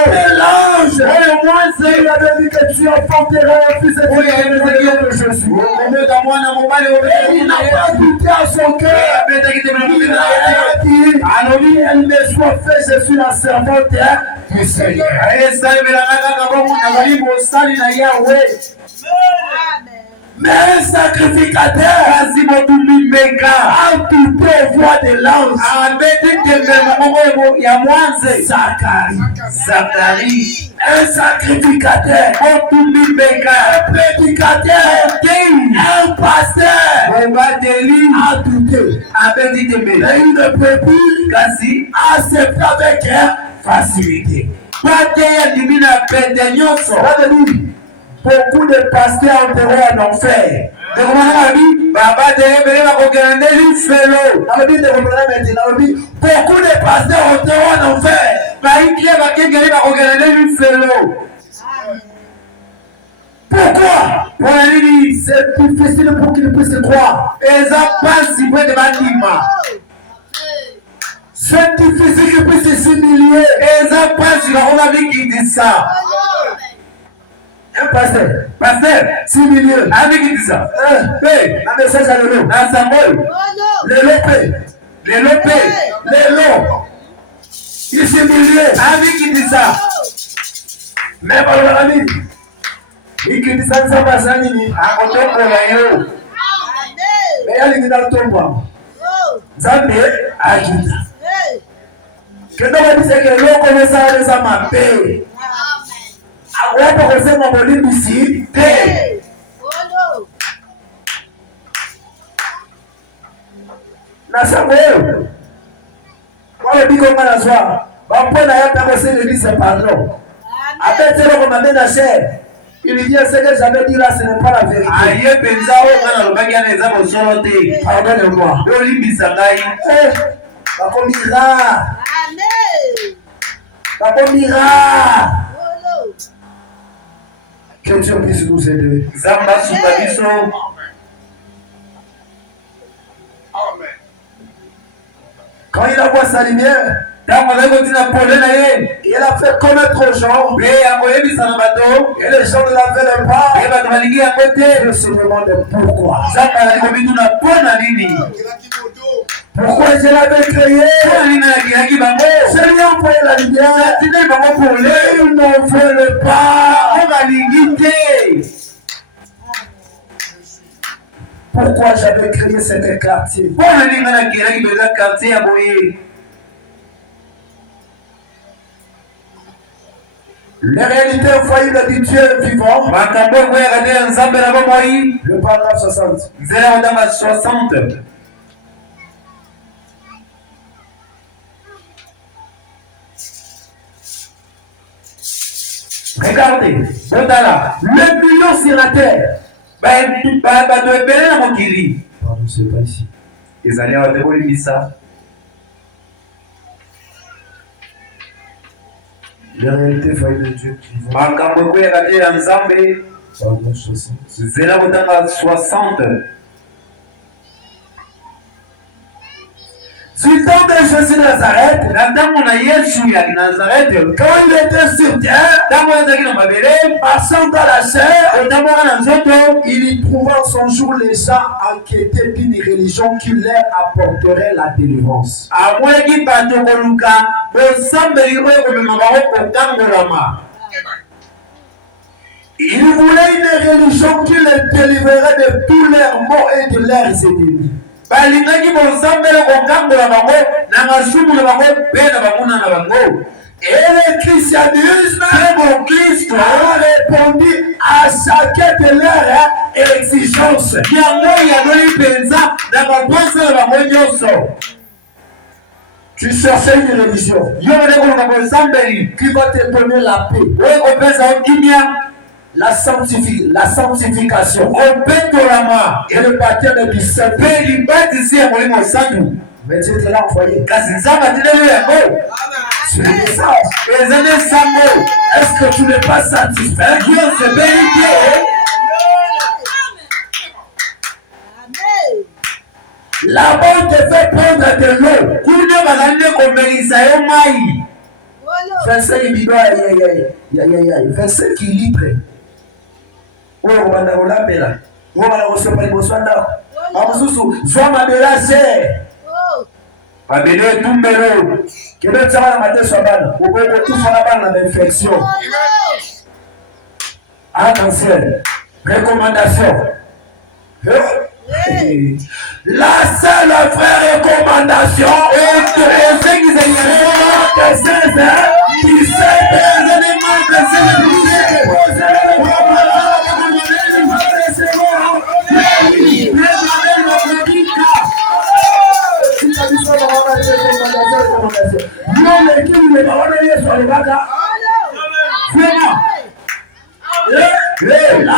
Et l'ange, il avait dit que tu enfanteras un fils et que je suis. Il n'a pas douté à son cœur. Il a dit, elle me soit fait, je suis la servante du Seigneur. Mais un sacrificateur a tout voix de l'ange. Zacharie. Un sacrificateur, un prédicateur, un pasteur a douté. Mais une brebis accepte avec facilité. Beaucoup de pasteurs enterrés en enfer. Beaucoup de pasteurs enterrés en enfer. Pourquoi? C'est difficile pour qu'ils puissent croire. C'est difficile qu'ils puissent s'humilier. Un pasteur, 6 millions. Avec qui dit ça? Un message à l'élo. L'élo. Il s'est millié. Avec qui dit ça? Mais par le ami, il dit ça, ça va ça, il dit. Mais il dit dans le tombeau. Zambé, agita. Que nous on dit que l'eau commence à aller à ma paix. Wapo kusema mwalimu si na Samuel wale biko mara swa bapona yata kose l'église pardon après c'est le commandant de chef il dit ce que j'avais dit là ce n'est pas la vérité aye penza o kana lobaki anaweza kusorote pardonne-moi olimbisa ngai bakomira que Dieu puisse nous aider. Quand il a vu sa lumière, il a fait connaître aux gens. Et les gens ne l'avaient pas. Je se demande pourquoi. Pourquoi je l'avais créé? Je lui ai envoyé la lumière. Ils n'en veulent pas. Pourquoi j'avais créé cet quartier? Les réalités infaillibles du Dieu vivant. Le paragraphe 60. Regardez, le million sur la terre. Pardon, c'est pas ici. Les réalités faillibles de Dieu vivant. Pardon, 60. Du temps de Jésus de Nazareth, quand il était sur terre, passant dans la chair, il y trouva en son jour les gens inquiétés d'une religion qui leur apporterait la délivrance. Il voulait une religion qui les délivrerait de tous leurs maux et de leurs ennemis. Et le christianisme a répondu à chacun de leurs exigences. Tu cherchais une religion qui va te donner la paix, la sanctification et le baptême du Saint-Esprit. Mais Dieu te l'a envoyé. C'est le message. Est-ce que tu n'es pas satisfait? Là-bas, on te fait prendre de l'eau. 25 litres. On va la bella. On va la recevoir les bonsoirs. Soit ma bella, c'est. Abelé tout melo. Que le temps à matin soit ban. Ou bien tout faire la balle d'infection. Attention. Recommandation. La seule vraie recommandation est de qui sait des éléments de la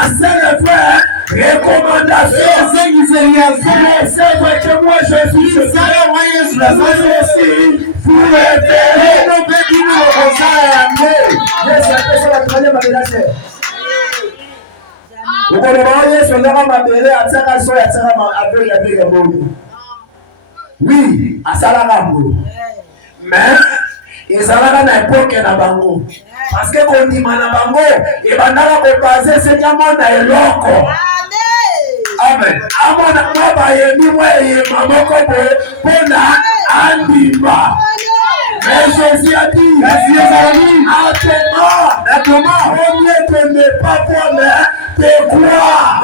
seule vraie recommandation, c'est vrai que moi je suis aussi pour révéler nos bénis. Oui, à Salarambo. Mais ils ont la époque na bango. Parce que quand dit manabango, et bandala ko passer seigneur na eloko. Amen. Amona maba yemi mwe mamoko pona andima. Mais Jésus a dit, attends, on ne pas pour te croire.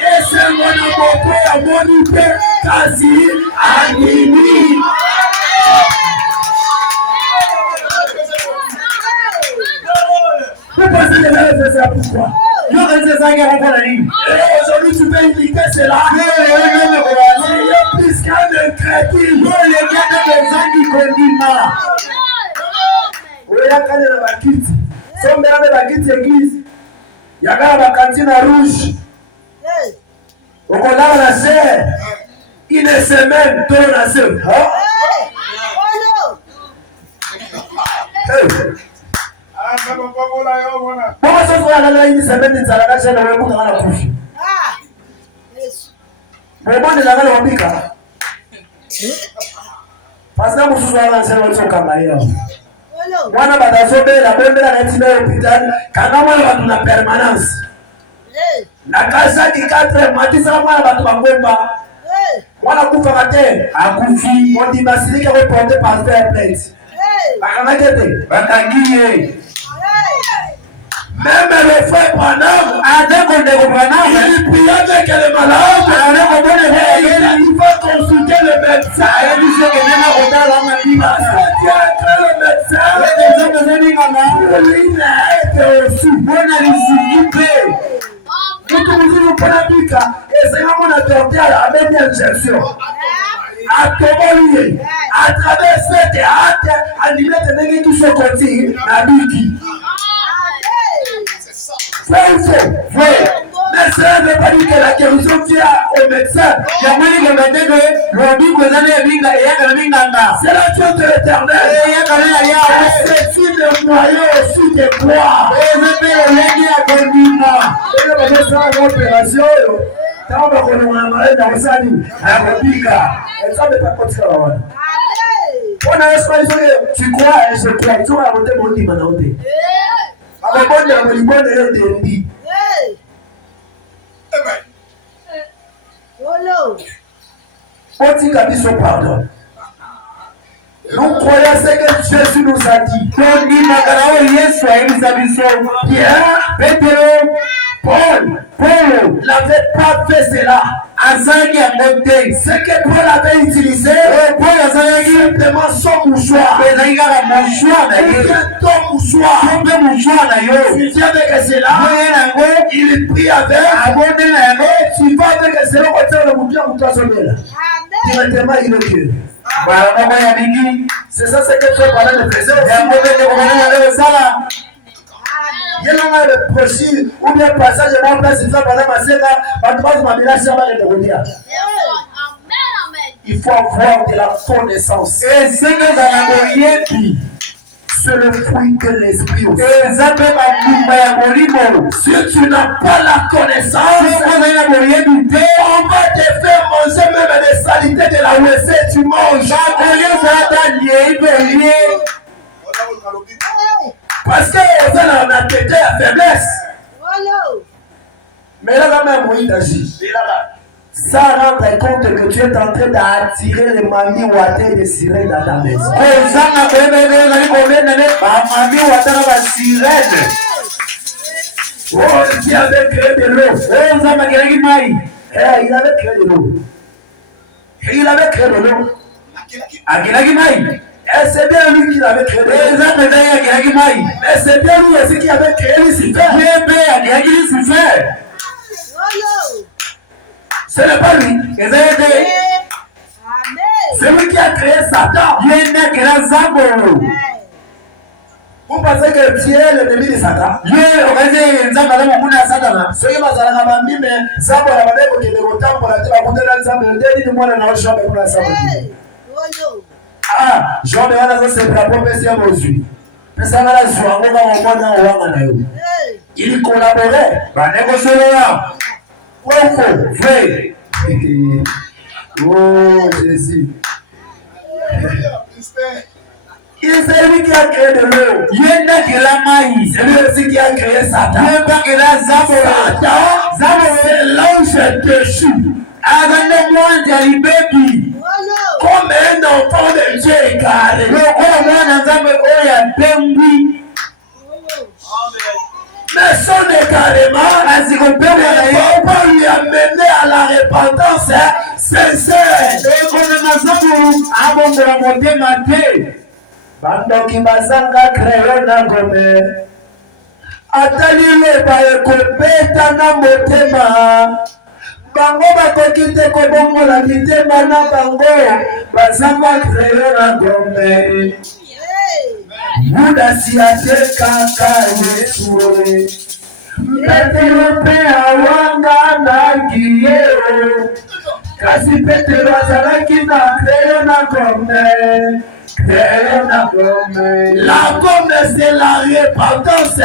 Et c'est mon amour à mon hyper quasi animi. Vous pensez que c'est ça pourquoi? Aujourd'hui tu peux imiter cela. Plus qu'un de crédit. Les gars de gens qui condiment. Oyakane na bakiti. Sombera na bakiti église. Yakana bakantine rouge. Okolala na serre. Une semaine tolo na serre. Comment ça se fait une semaine de salade chez le monde dans la couche? Moment de la gale wabika. Parce que vous soyez dans cette voiture camarade. Wana batasobe la bonne la retina hôpital kana mwana watu na permanence. Na kasa di 4 matisa mwana watu bangomba. Wana kufa kate akufi on dit basilika reporté par faire plainte. Bakana kete bakangiye. Même le frère Branham a dit qu'on est Branham. Il prie avec les malades. Il va consulter le médecin. Il dit que Dieu a on a tenté à la même injection. À Tomoli, à travers cette hâte, à lui mettre des gens qui sont côté, à lui. Vrai ou faux? Vrai. Mais cela ne veut pas dire que la guérison vient au médecin. C'est la chose de l'éternel. C'est une moyen aussi de croire. Opération. Quand on a malade dans le salut, tu crois et je crois. Tu vas voter mon dimanche. Pardon. Nous croyons ce que Jésus nous a dit. Pierre, Pétero, Paul n'avait pas fait cela. Ce que Paul avait utilisé, simplement son mouchoir. Ton mouchoir. Tu viens avec cela, il prie avec, et tu vas avec cela, le mouchoir pour toi sonner. Directement, il est Dieu. C'est ça ce que tu as parlé de présence. Il y a le prochain ou bien passage de mon place, il faut parler ma sœur, il faut avoir de la connaissance. Et c'est que c'est le fruit de l'esprit aussi. Si tu n'as pas la connaissance, on va te faire manger même des saletés de la WC, tu manges. Parce que on a pété la faiblesse. Mais là, quand même, il agit. Ça rend compte que tu es en train d'attirer les mamies ouatées de sirènes dans ta maison. Oh, qui avait créé de l'eau. Il avait créé de l'eau. Il avait créé de l'eau. Et c'est bien lui qui l'avait créé. Mais c'est bien lui aussi qui avait créé Lucifer. Ce n'est pas lui. C'est lui qui a créé Satan. Vous pensez que Dieu est l'ennemi de Satan? Ah, Jean de Wana c'est la prophétie aujourd'hui. Il collaborait. Vrai. Oh Jésus. C'est lui qui a créé de l'eau. C'est lui aussi qui a créé Satan. Satan, c'est l'ange déchu. Comme un enfant de Dieu égaré. Mais son égarement, on va lui amener à la repentance sincère. Bandoki bazanga kreyo na gome atalile baekopeta na motema bango bakokite kobongola mitema na bango bazanga kreyo na gome muda siate kaka Yesu Petero pe awanga na kiyero kasi Petero azalaki na kreyo na gome. La gomme c'est la repentance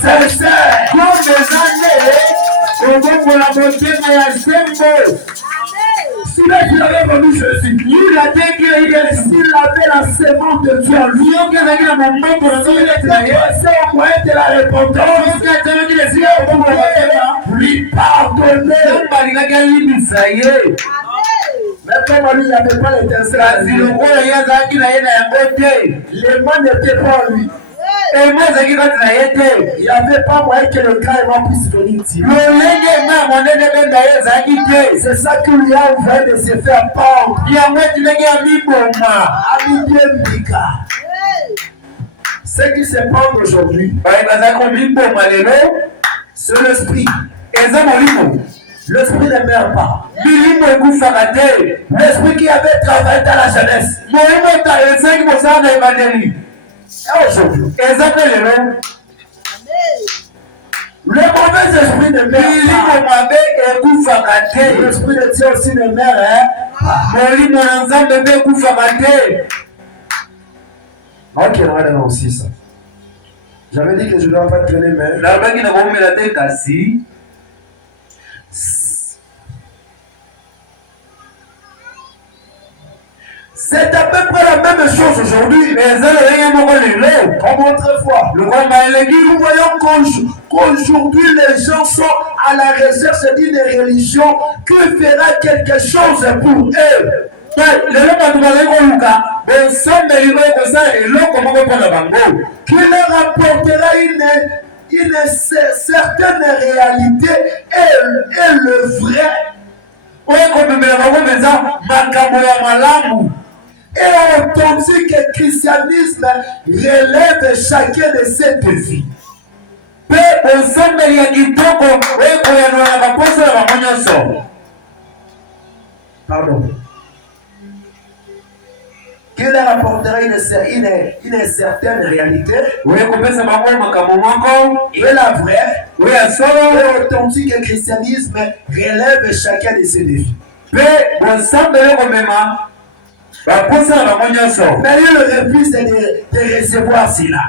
sincère. Comme les années, on la montée s'il avait connu Jésus, il a dit qu'il avait la semence de Dieu. S'il était au moyen de la repentance, lui pardonner. Mais comme lui, il n'avait pas l'étincelle. Les mains n'étaient pas en lui. Il n'y avait pas moyen que le carrément puisse venir tirer. C'est ça qui lui a envoyé de se faire pendre. Ce qui se pend aujourd'hui, c'est l'esprit. L'esprit ne meurt pas. L'esprit qui avait travaillé dans la jeunesse. Et aujourd'hui, le mauvais esprit ne meurt pas. L'esprit de Dieu aussi ne meurt pas. Ok, on va dans 6. J'avais dit que je ne dois pas traîner, mais c'est à peu près la même chose aujourd'hui. Comme autrefois. Nous voyons qu'aujourd'hui les gens sont à la recherche d'une religion qui fera quelque chose pour eux. Qui leur apportera une certaine réalité et le vrai. Et authentique que le christianisme relève chacun de ces défis. Pardon. Qui leur apportera une certaine réalité. Et la vraie. Et authentique que le christianisme relève chacun de ces défis. Mais ils refusent de recevoir cela.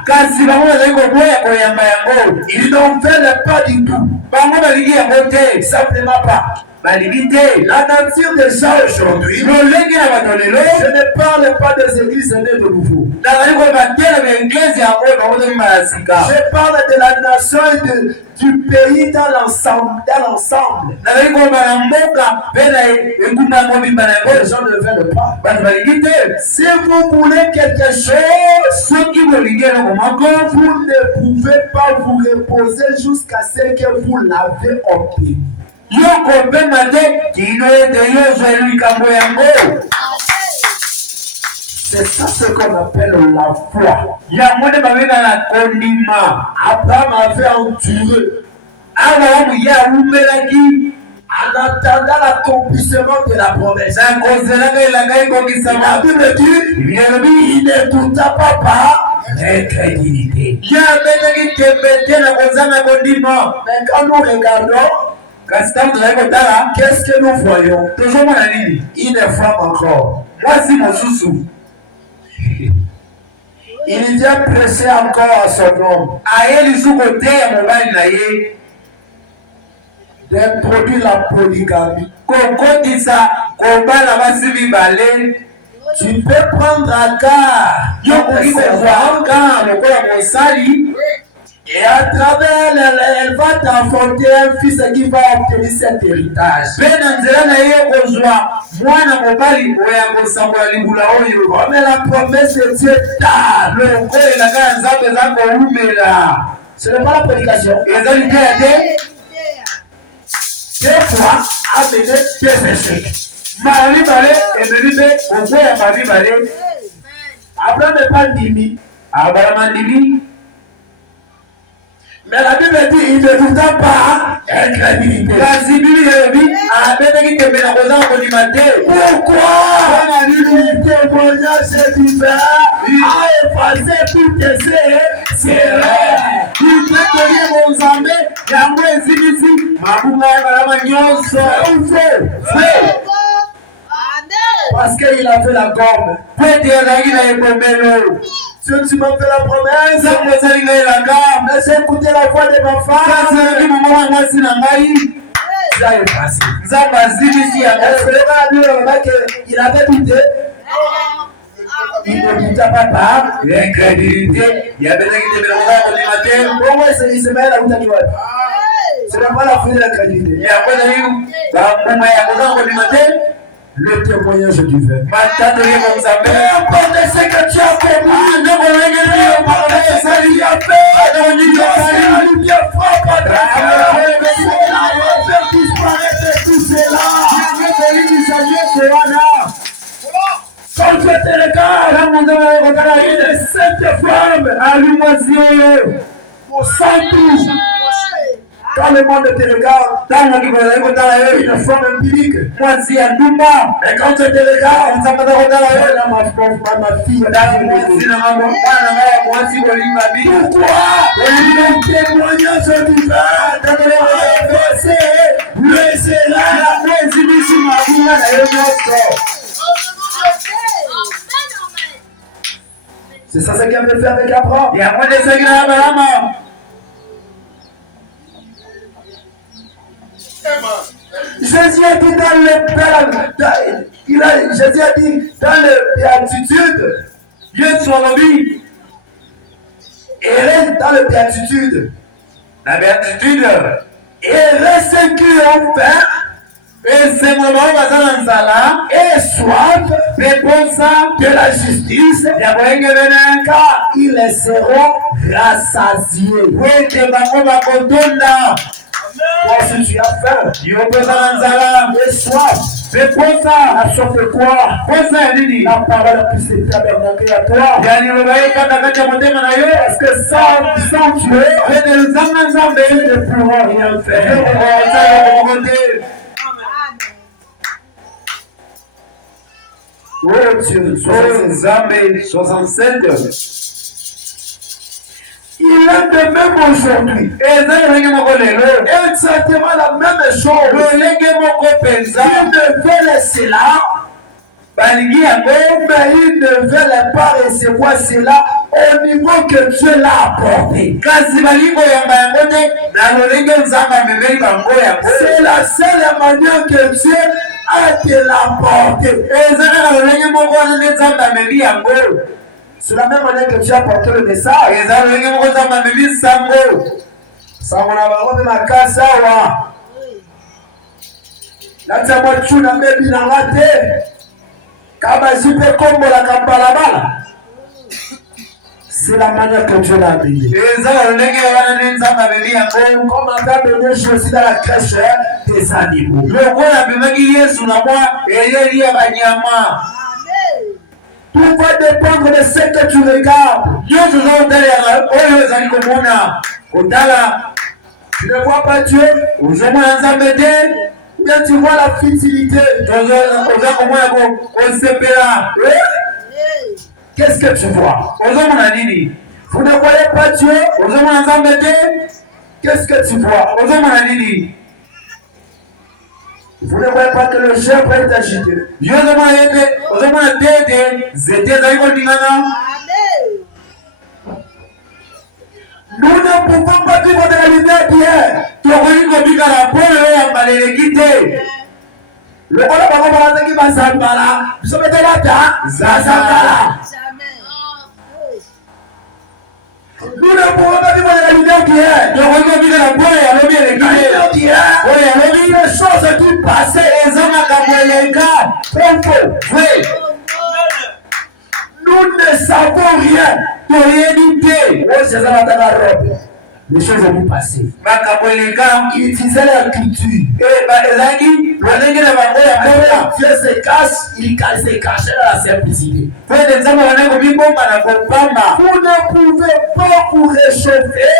Ils n'en veulent pas du tout. Simplement pas. La nature des gens aujourd'hui, je ne parle pas des églises nées de nouveau. Je parle de la nation et du pays dans l'ensemble. Les gens ne veulent pas. Si vous voulez quelque chose, vous ne pouvez pas vous reposer jusqu'à ce que vous l'avez obtenu. C'est ça ce qu'on appelle la foi. Abraham avait enduré en attendant l'accomplissement de la promesse. La Bible dit, il ne douta pas l'incrédulité. Mais quand nous regardons, qu'est-ce que nous voyons? Une femme encore. Il vient prêcher encore à son homme d'introduire la polygamie. Tu peux prendre Agar et à travers elle va t'enfanter un fils qui va obtenir cet héritage. Mais la promesse de Dieu tarde. Ce n'est pas la prédication. Des fois, amener des échecs. Abraham n'est pas Ndimi. Mais la Bible dit il ne douta pas incrédulité. Pourquoi le témoignage divin a effacé toutes ces erreurs? Il peut donner aux armées parce qu'il a fait la gomme. Si tu m'as fait la promesse, laisse écouter la voix de ma femme. Ça est facile. Il avait douté. Il ne douta pas l'incrédulité. Pourquoi il se met à la douta du mal? Ce n'est pas la folie de l'incrédulité. Le témoignage divin. Peu importe ce que tu as commis, peu importe ce que tu as fait, la lumière frappe à ta cœur. Elle va faire disparaître tout cela. Quand tu te regardes, une sainte femme, allume-moi au centre. Quand le monde te regarde, il une forme empirique. Et quand tu te regardes, ma fille, pourquoi le témoignage du Père le sera. C'est ça ce qu'il avait fait avec Abraham. Jésus a dit dans le Jésus a dit dans le béatitude, Dieu soit la vie. Et dans le béatitude, la béatitude, et ceux qui ont faim, et soif de la justice, car ils seront rassasiés. Toi, si tu as faim, et soif, la soif de quoi? La parole puisse se tabernaculer à toi. Parce que sans Dieu, tu ne pourras rien faire. Oh Dieu, 67. Il est de même aujourd'hui. Exactement la même chose. Il ne fait cela, mais il ne veut pas recevoir cela au niveau que Dieu l'a apporté. C'est la seule manière que Dieu a de l'apporter. C'est la même manière que tu as porté le message. Ça on a vraiment ma casa wa. La tamo tuna mebi na ngate. Kaba jipe kombo la kabalabala. C'est la manière que Dieu l'a habillé. Comme on a donné Jésus dans la crèche des animaux. Tout va dépendre de ce que tu regardes. Tu ne vois pas Dieu. Ou bien tu vois la futilité. Qu'est-ce que tu vois? Vous ne voyez pas Dieu. Qu'est-ce que tu vois? Vous ne voyez pas que le gerbes est agité. Nous ne pouvons pas vivre de la lumière d'hier. Le nous ne pouvons pas vivre de la lumière d'hier. Les choses qui passaient, nous ne savons rien. Les choses ont passé. Ils utilisaient leur culture. Dieu se cache, il se cachait dans la simplicité. Vous ne pouvez pas vous réchauffer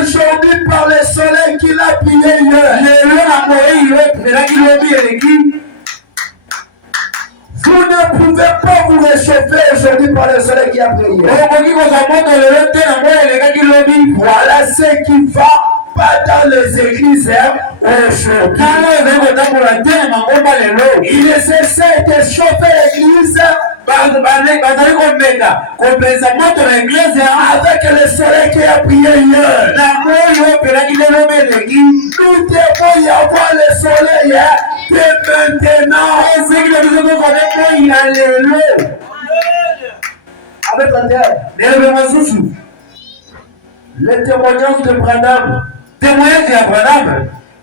aujourd'hui par le soleil qu'il a brillé hier. Vous ne pouvez pas vous réchauffer aujourd'hui par le soleil qui a brillé. Voilà ce qui va pas dans les églises aujourd'hui. Il est nécessaire de chauffer l'église avec le soleil qui a brillé hier. Nous devons y avoir le soleil dès maintenant. Avec la terre. Le témoignage de Branham.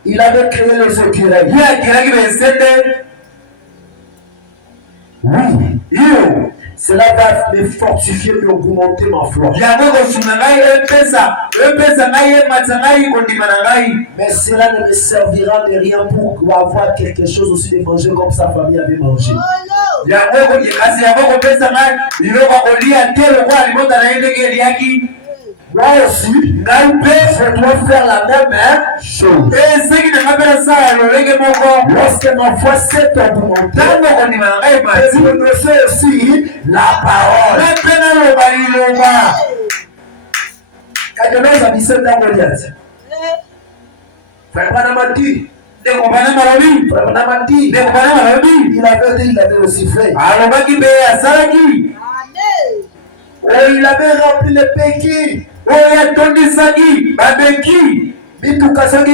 Il avait créé les écureuils. Oui. Cela va me fortifier et augmenter ma foi. Mais cela ne me servira de rien pour avoir quelque chose aussi de manger comme sa famille avait mangé. Moi aussi, je dois faire la même chose. Lorsque ma foi s'est augmentée, je connaissais aussi la parole. Il avait aussi fait. Il avait rempli les péquilles.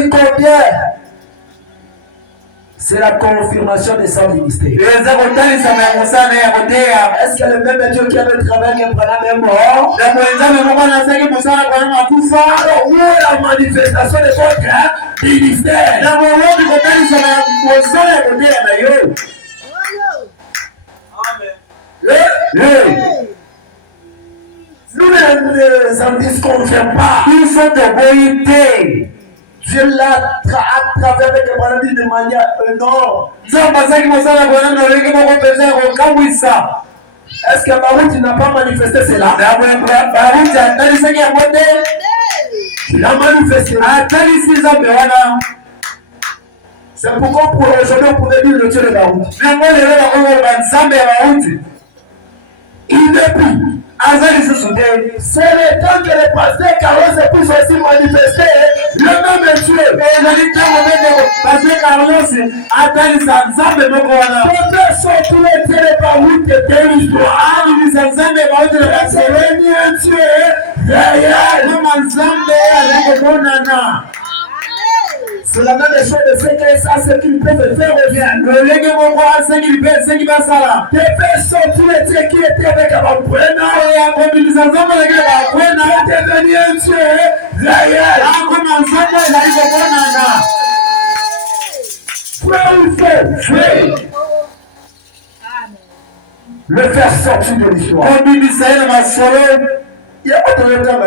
Combien? C'est la confirmation de son ministère. Est-ce que le même Dieu qui a le travail qui prend même mort? Alors, où est la manifestation de votre ministère? Nous ne en disconvenons pas. Ils sont de Dieu l'a à travers avec le maladie de manière énorme. Est-ce que Baruch n'a pas manifesté cela? Il a manifesté. C'est pourquoi pour aujourd'hui on pouvait dire le Dieu de Baruch. Il n'est plus. C'est le temps que le pasteur Carlos puisse aussi manifester le même Dieu. Peut-être sortir les Dieu par où tu étais l'histoire. Dieu réel. C'est la même chose de ce que ça, ce qu'il peut faire revient. Tu peux sortir les Dieu qui était avec Abraham. Tu es devenu un Dieu réel. Le faire sortir de l'histoire. Il y a pas de temps.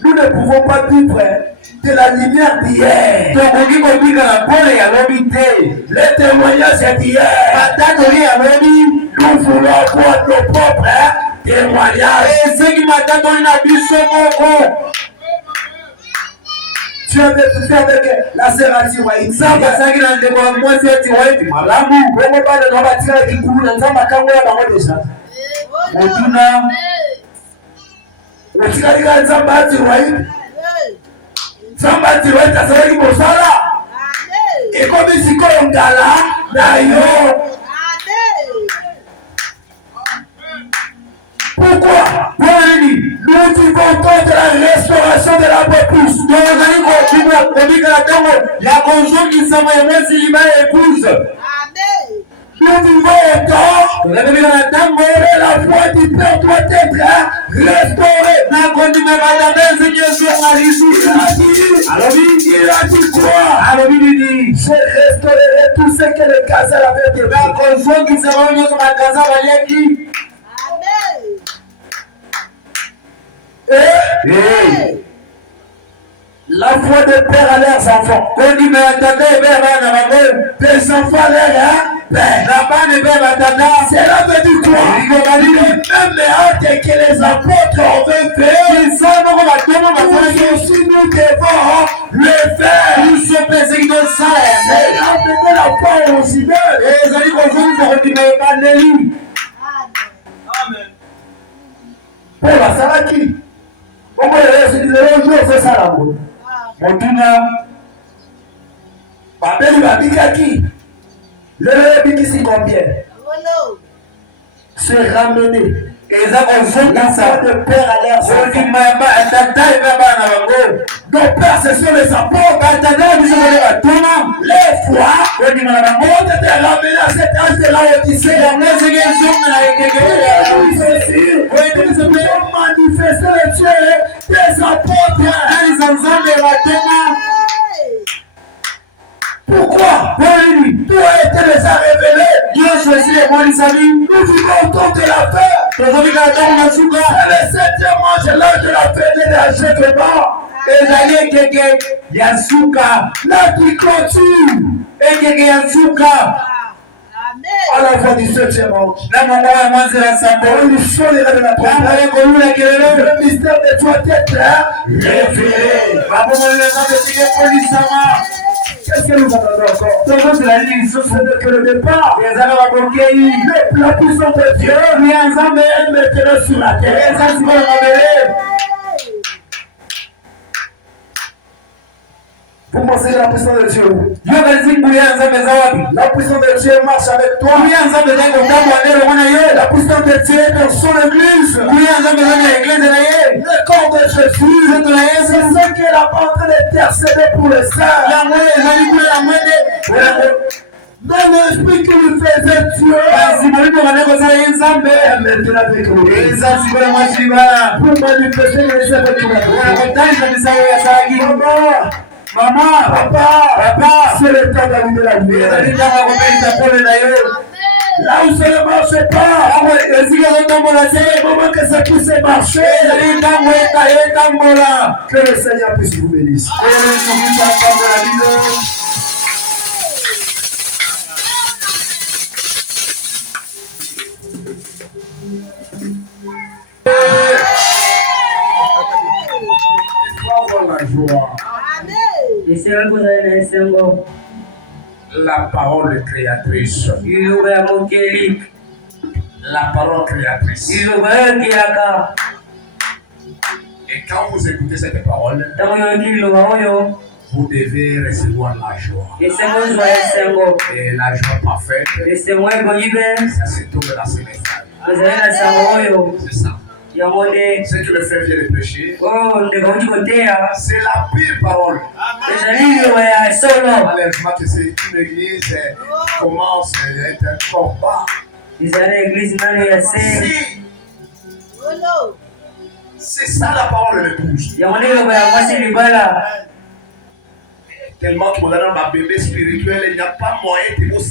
Nous ne pouvons pas vivre de la lumière d'hier. Les témoignages d'hier. Nous voulons voir nos propres témoignages. Tu avais tout fait avec la Sérati Waït. Pourquoi? Nous vivons contre la restauration de la épouse. Nous vivons au temps où la foi du Père doit être restaurée. Il a dit quoi? Je restaurerai tout ce que le Gaza avait détruit. Et la foi des pères à leurs enfants. Des enfants à leurs pères. Cela veut dire quoi? Même les actes que les apôtres ont fait, nous aussi nous devons le faire. C'est là que la foi est aussi belle. Amen. Pour la Saraki. Comment le jour fait ça là-bas? Babel Babikaki. Le Biki si combien? Se ramener. La foi de père à l'air. Nos pères, ce sont les apôtres. Les fois, on était ramenés à cet âge de la Odyssée. Ils ont manifesté le Dieu des apôtres. Pourquoi? Tout a été déjà révélé. Nous vivons autour de la paix. C'est le 7e mois, c'est l'heure de la paix de la Jéhovah. Là qui clôture. À la voix du 7e ange. Na Mungu wa mwanzo la sambo. On lui sonnera de la trompette. Le mystère de toi être révélé. Qu'est-ce que nous attendons encore? Ce n'est que le départ. La puissance de Dieu est maintenant sur la terre. Vous pensez que la puissance de Dieu? La puissance de Dieu marche avec toi. La puissance de Dieu est dans son église. Le corps de Jésus, c'est ce qu'elle a en train d'intercéder pour les saints. Même l'esprit que nous faisait Dieu est maintenant avec nous. Pour manifester les œuvres de Maman, papa, c'est le temps d'allumer la lumière. Là où ça ne marche pas, c'est le moment que ça puisse marcher. Que le Seigneur puisse vous bénir. La joie. La parole créatrice. La parole créatrice. Et quand vous écoutez cette parole, vous devez recevoir la joie. Et la joie parfaite, ça se trouve dans ce message. C'est ça. Ce que le frère vient de prêcher, c'est la pire parole. Malheureusement que c'est une église qui commence à être un combat. C'est ça la parole de l'épouse. Tellement que mon bébé spirituel, il n'y a pas moyen de vous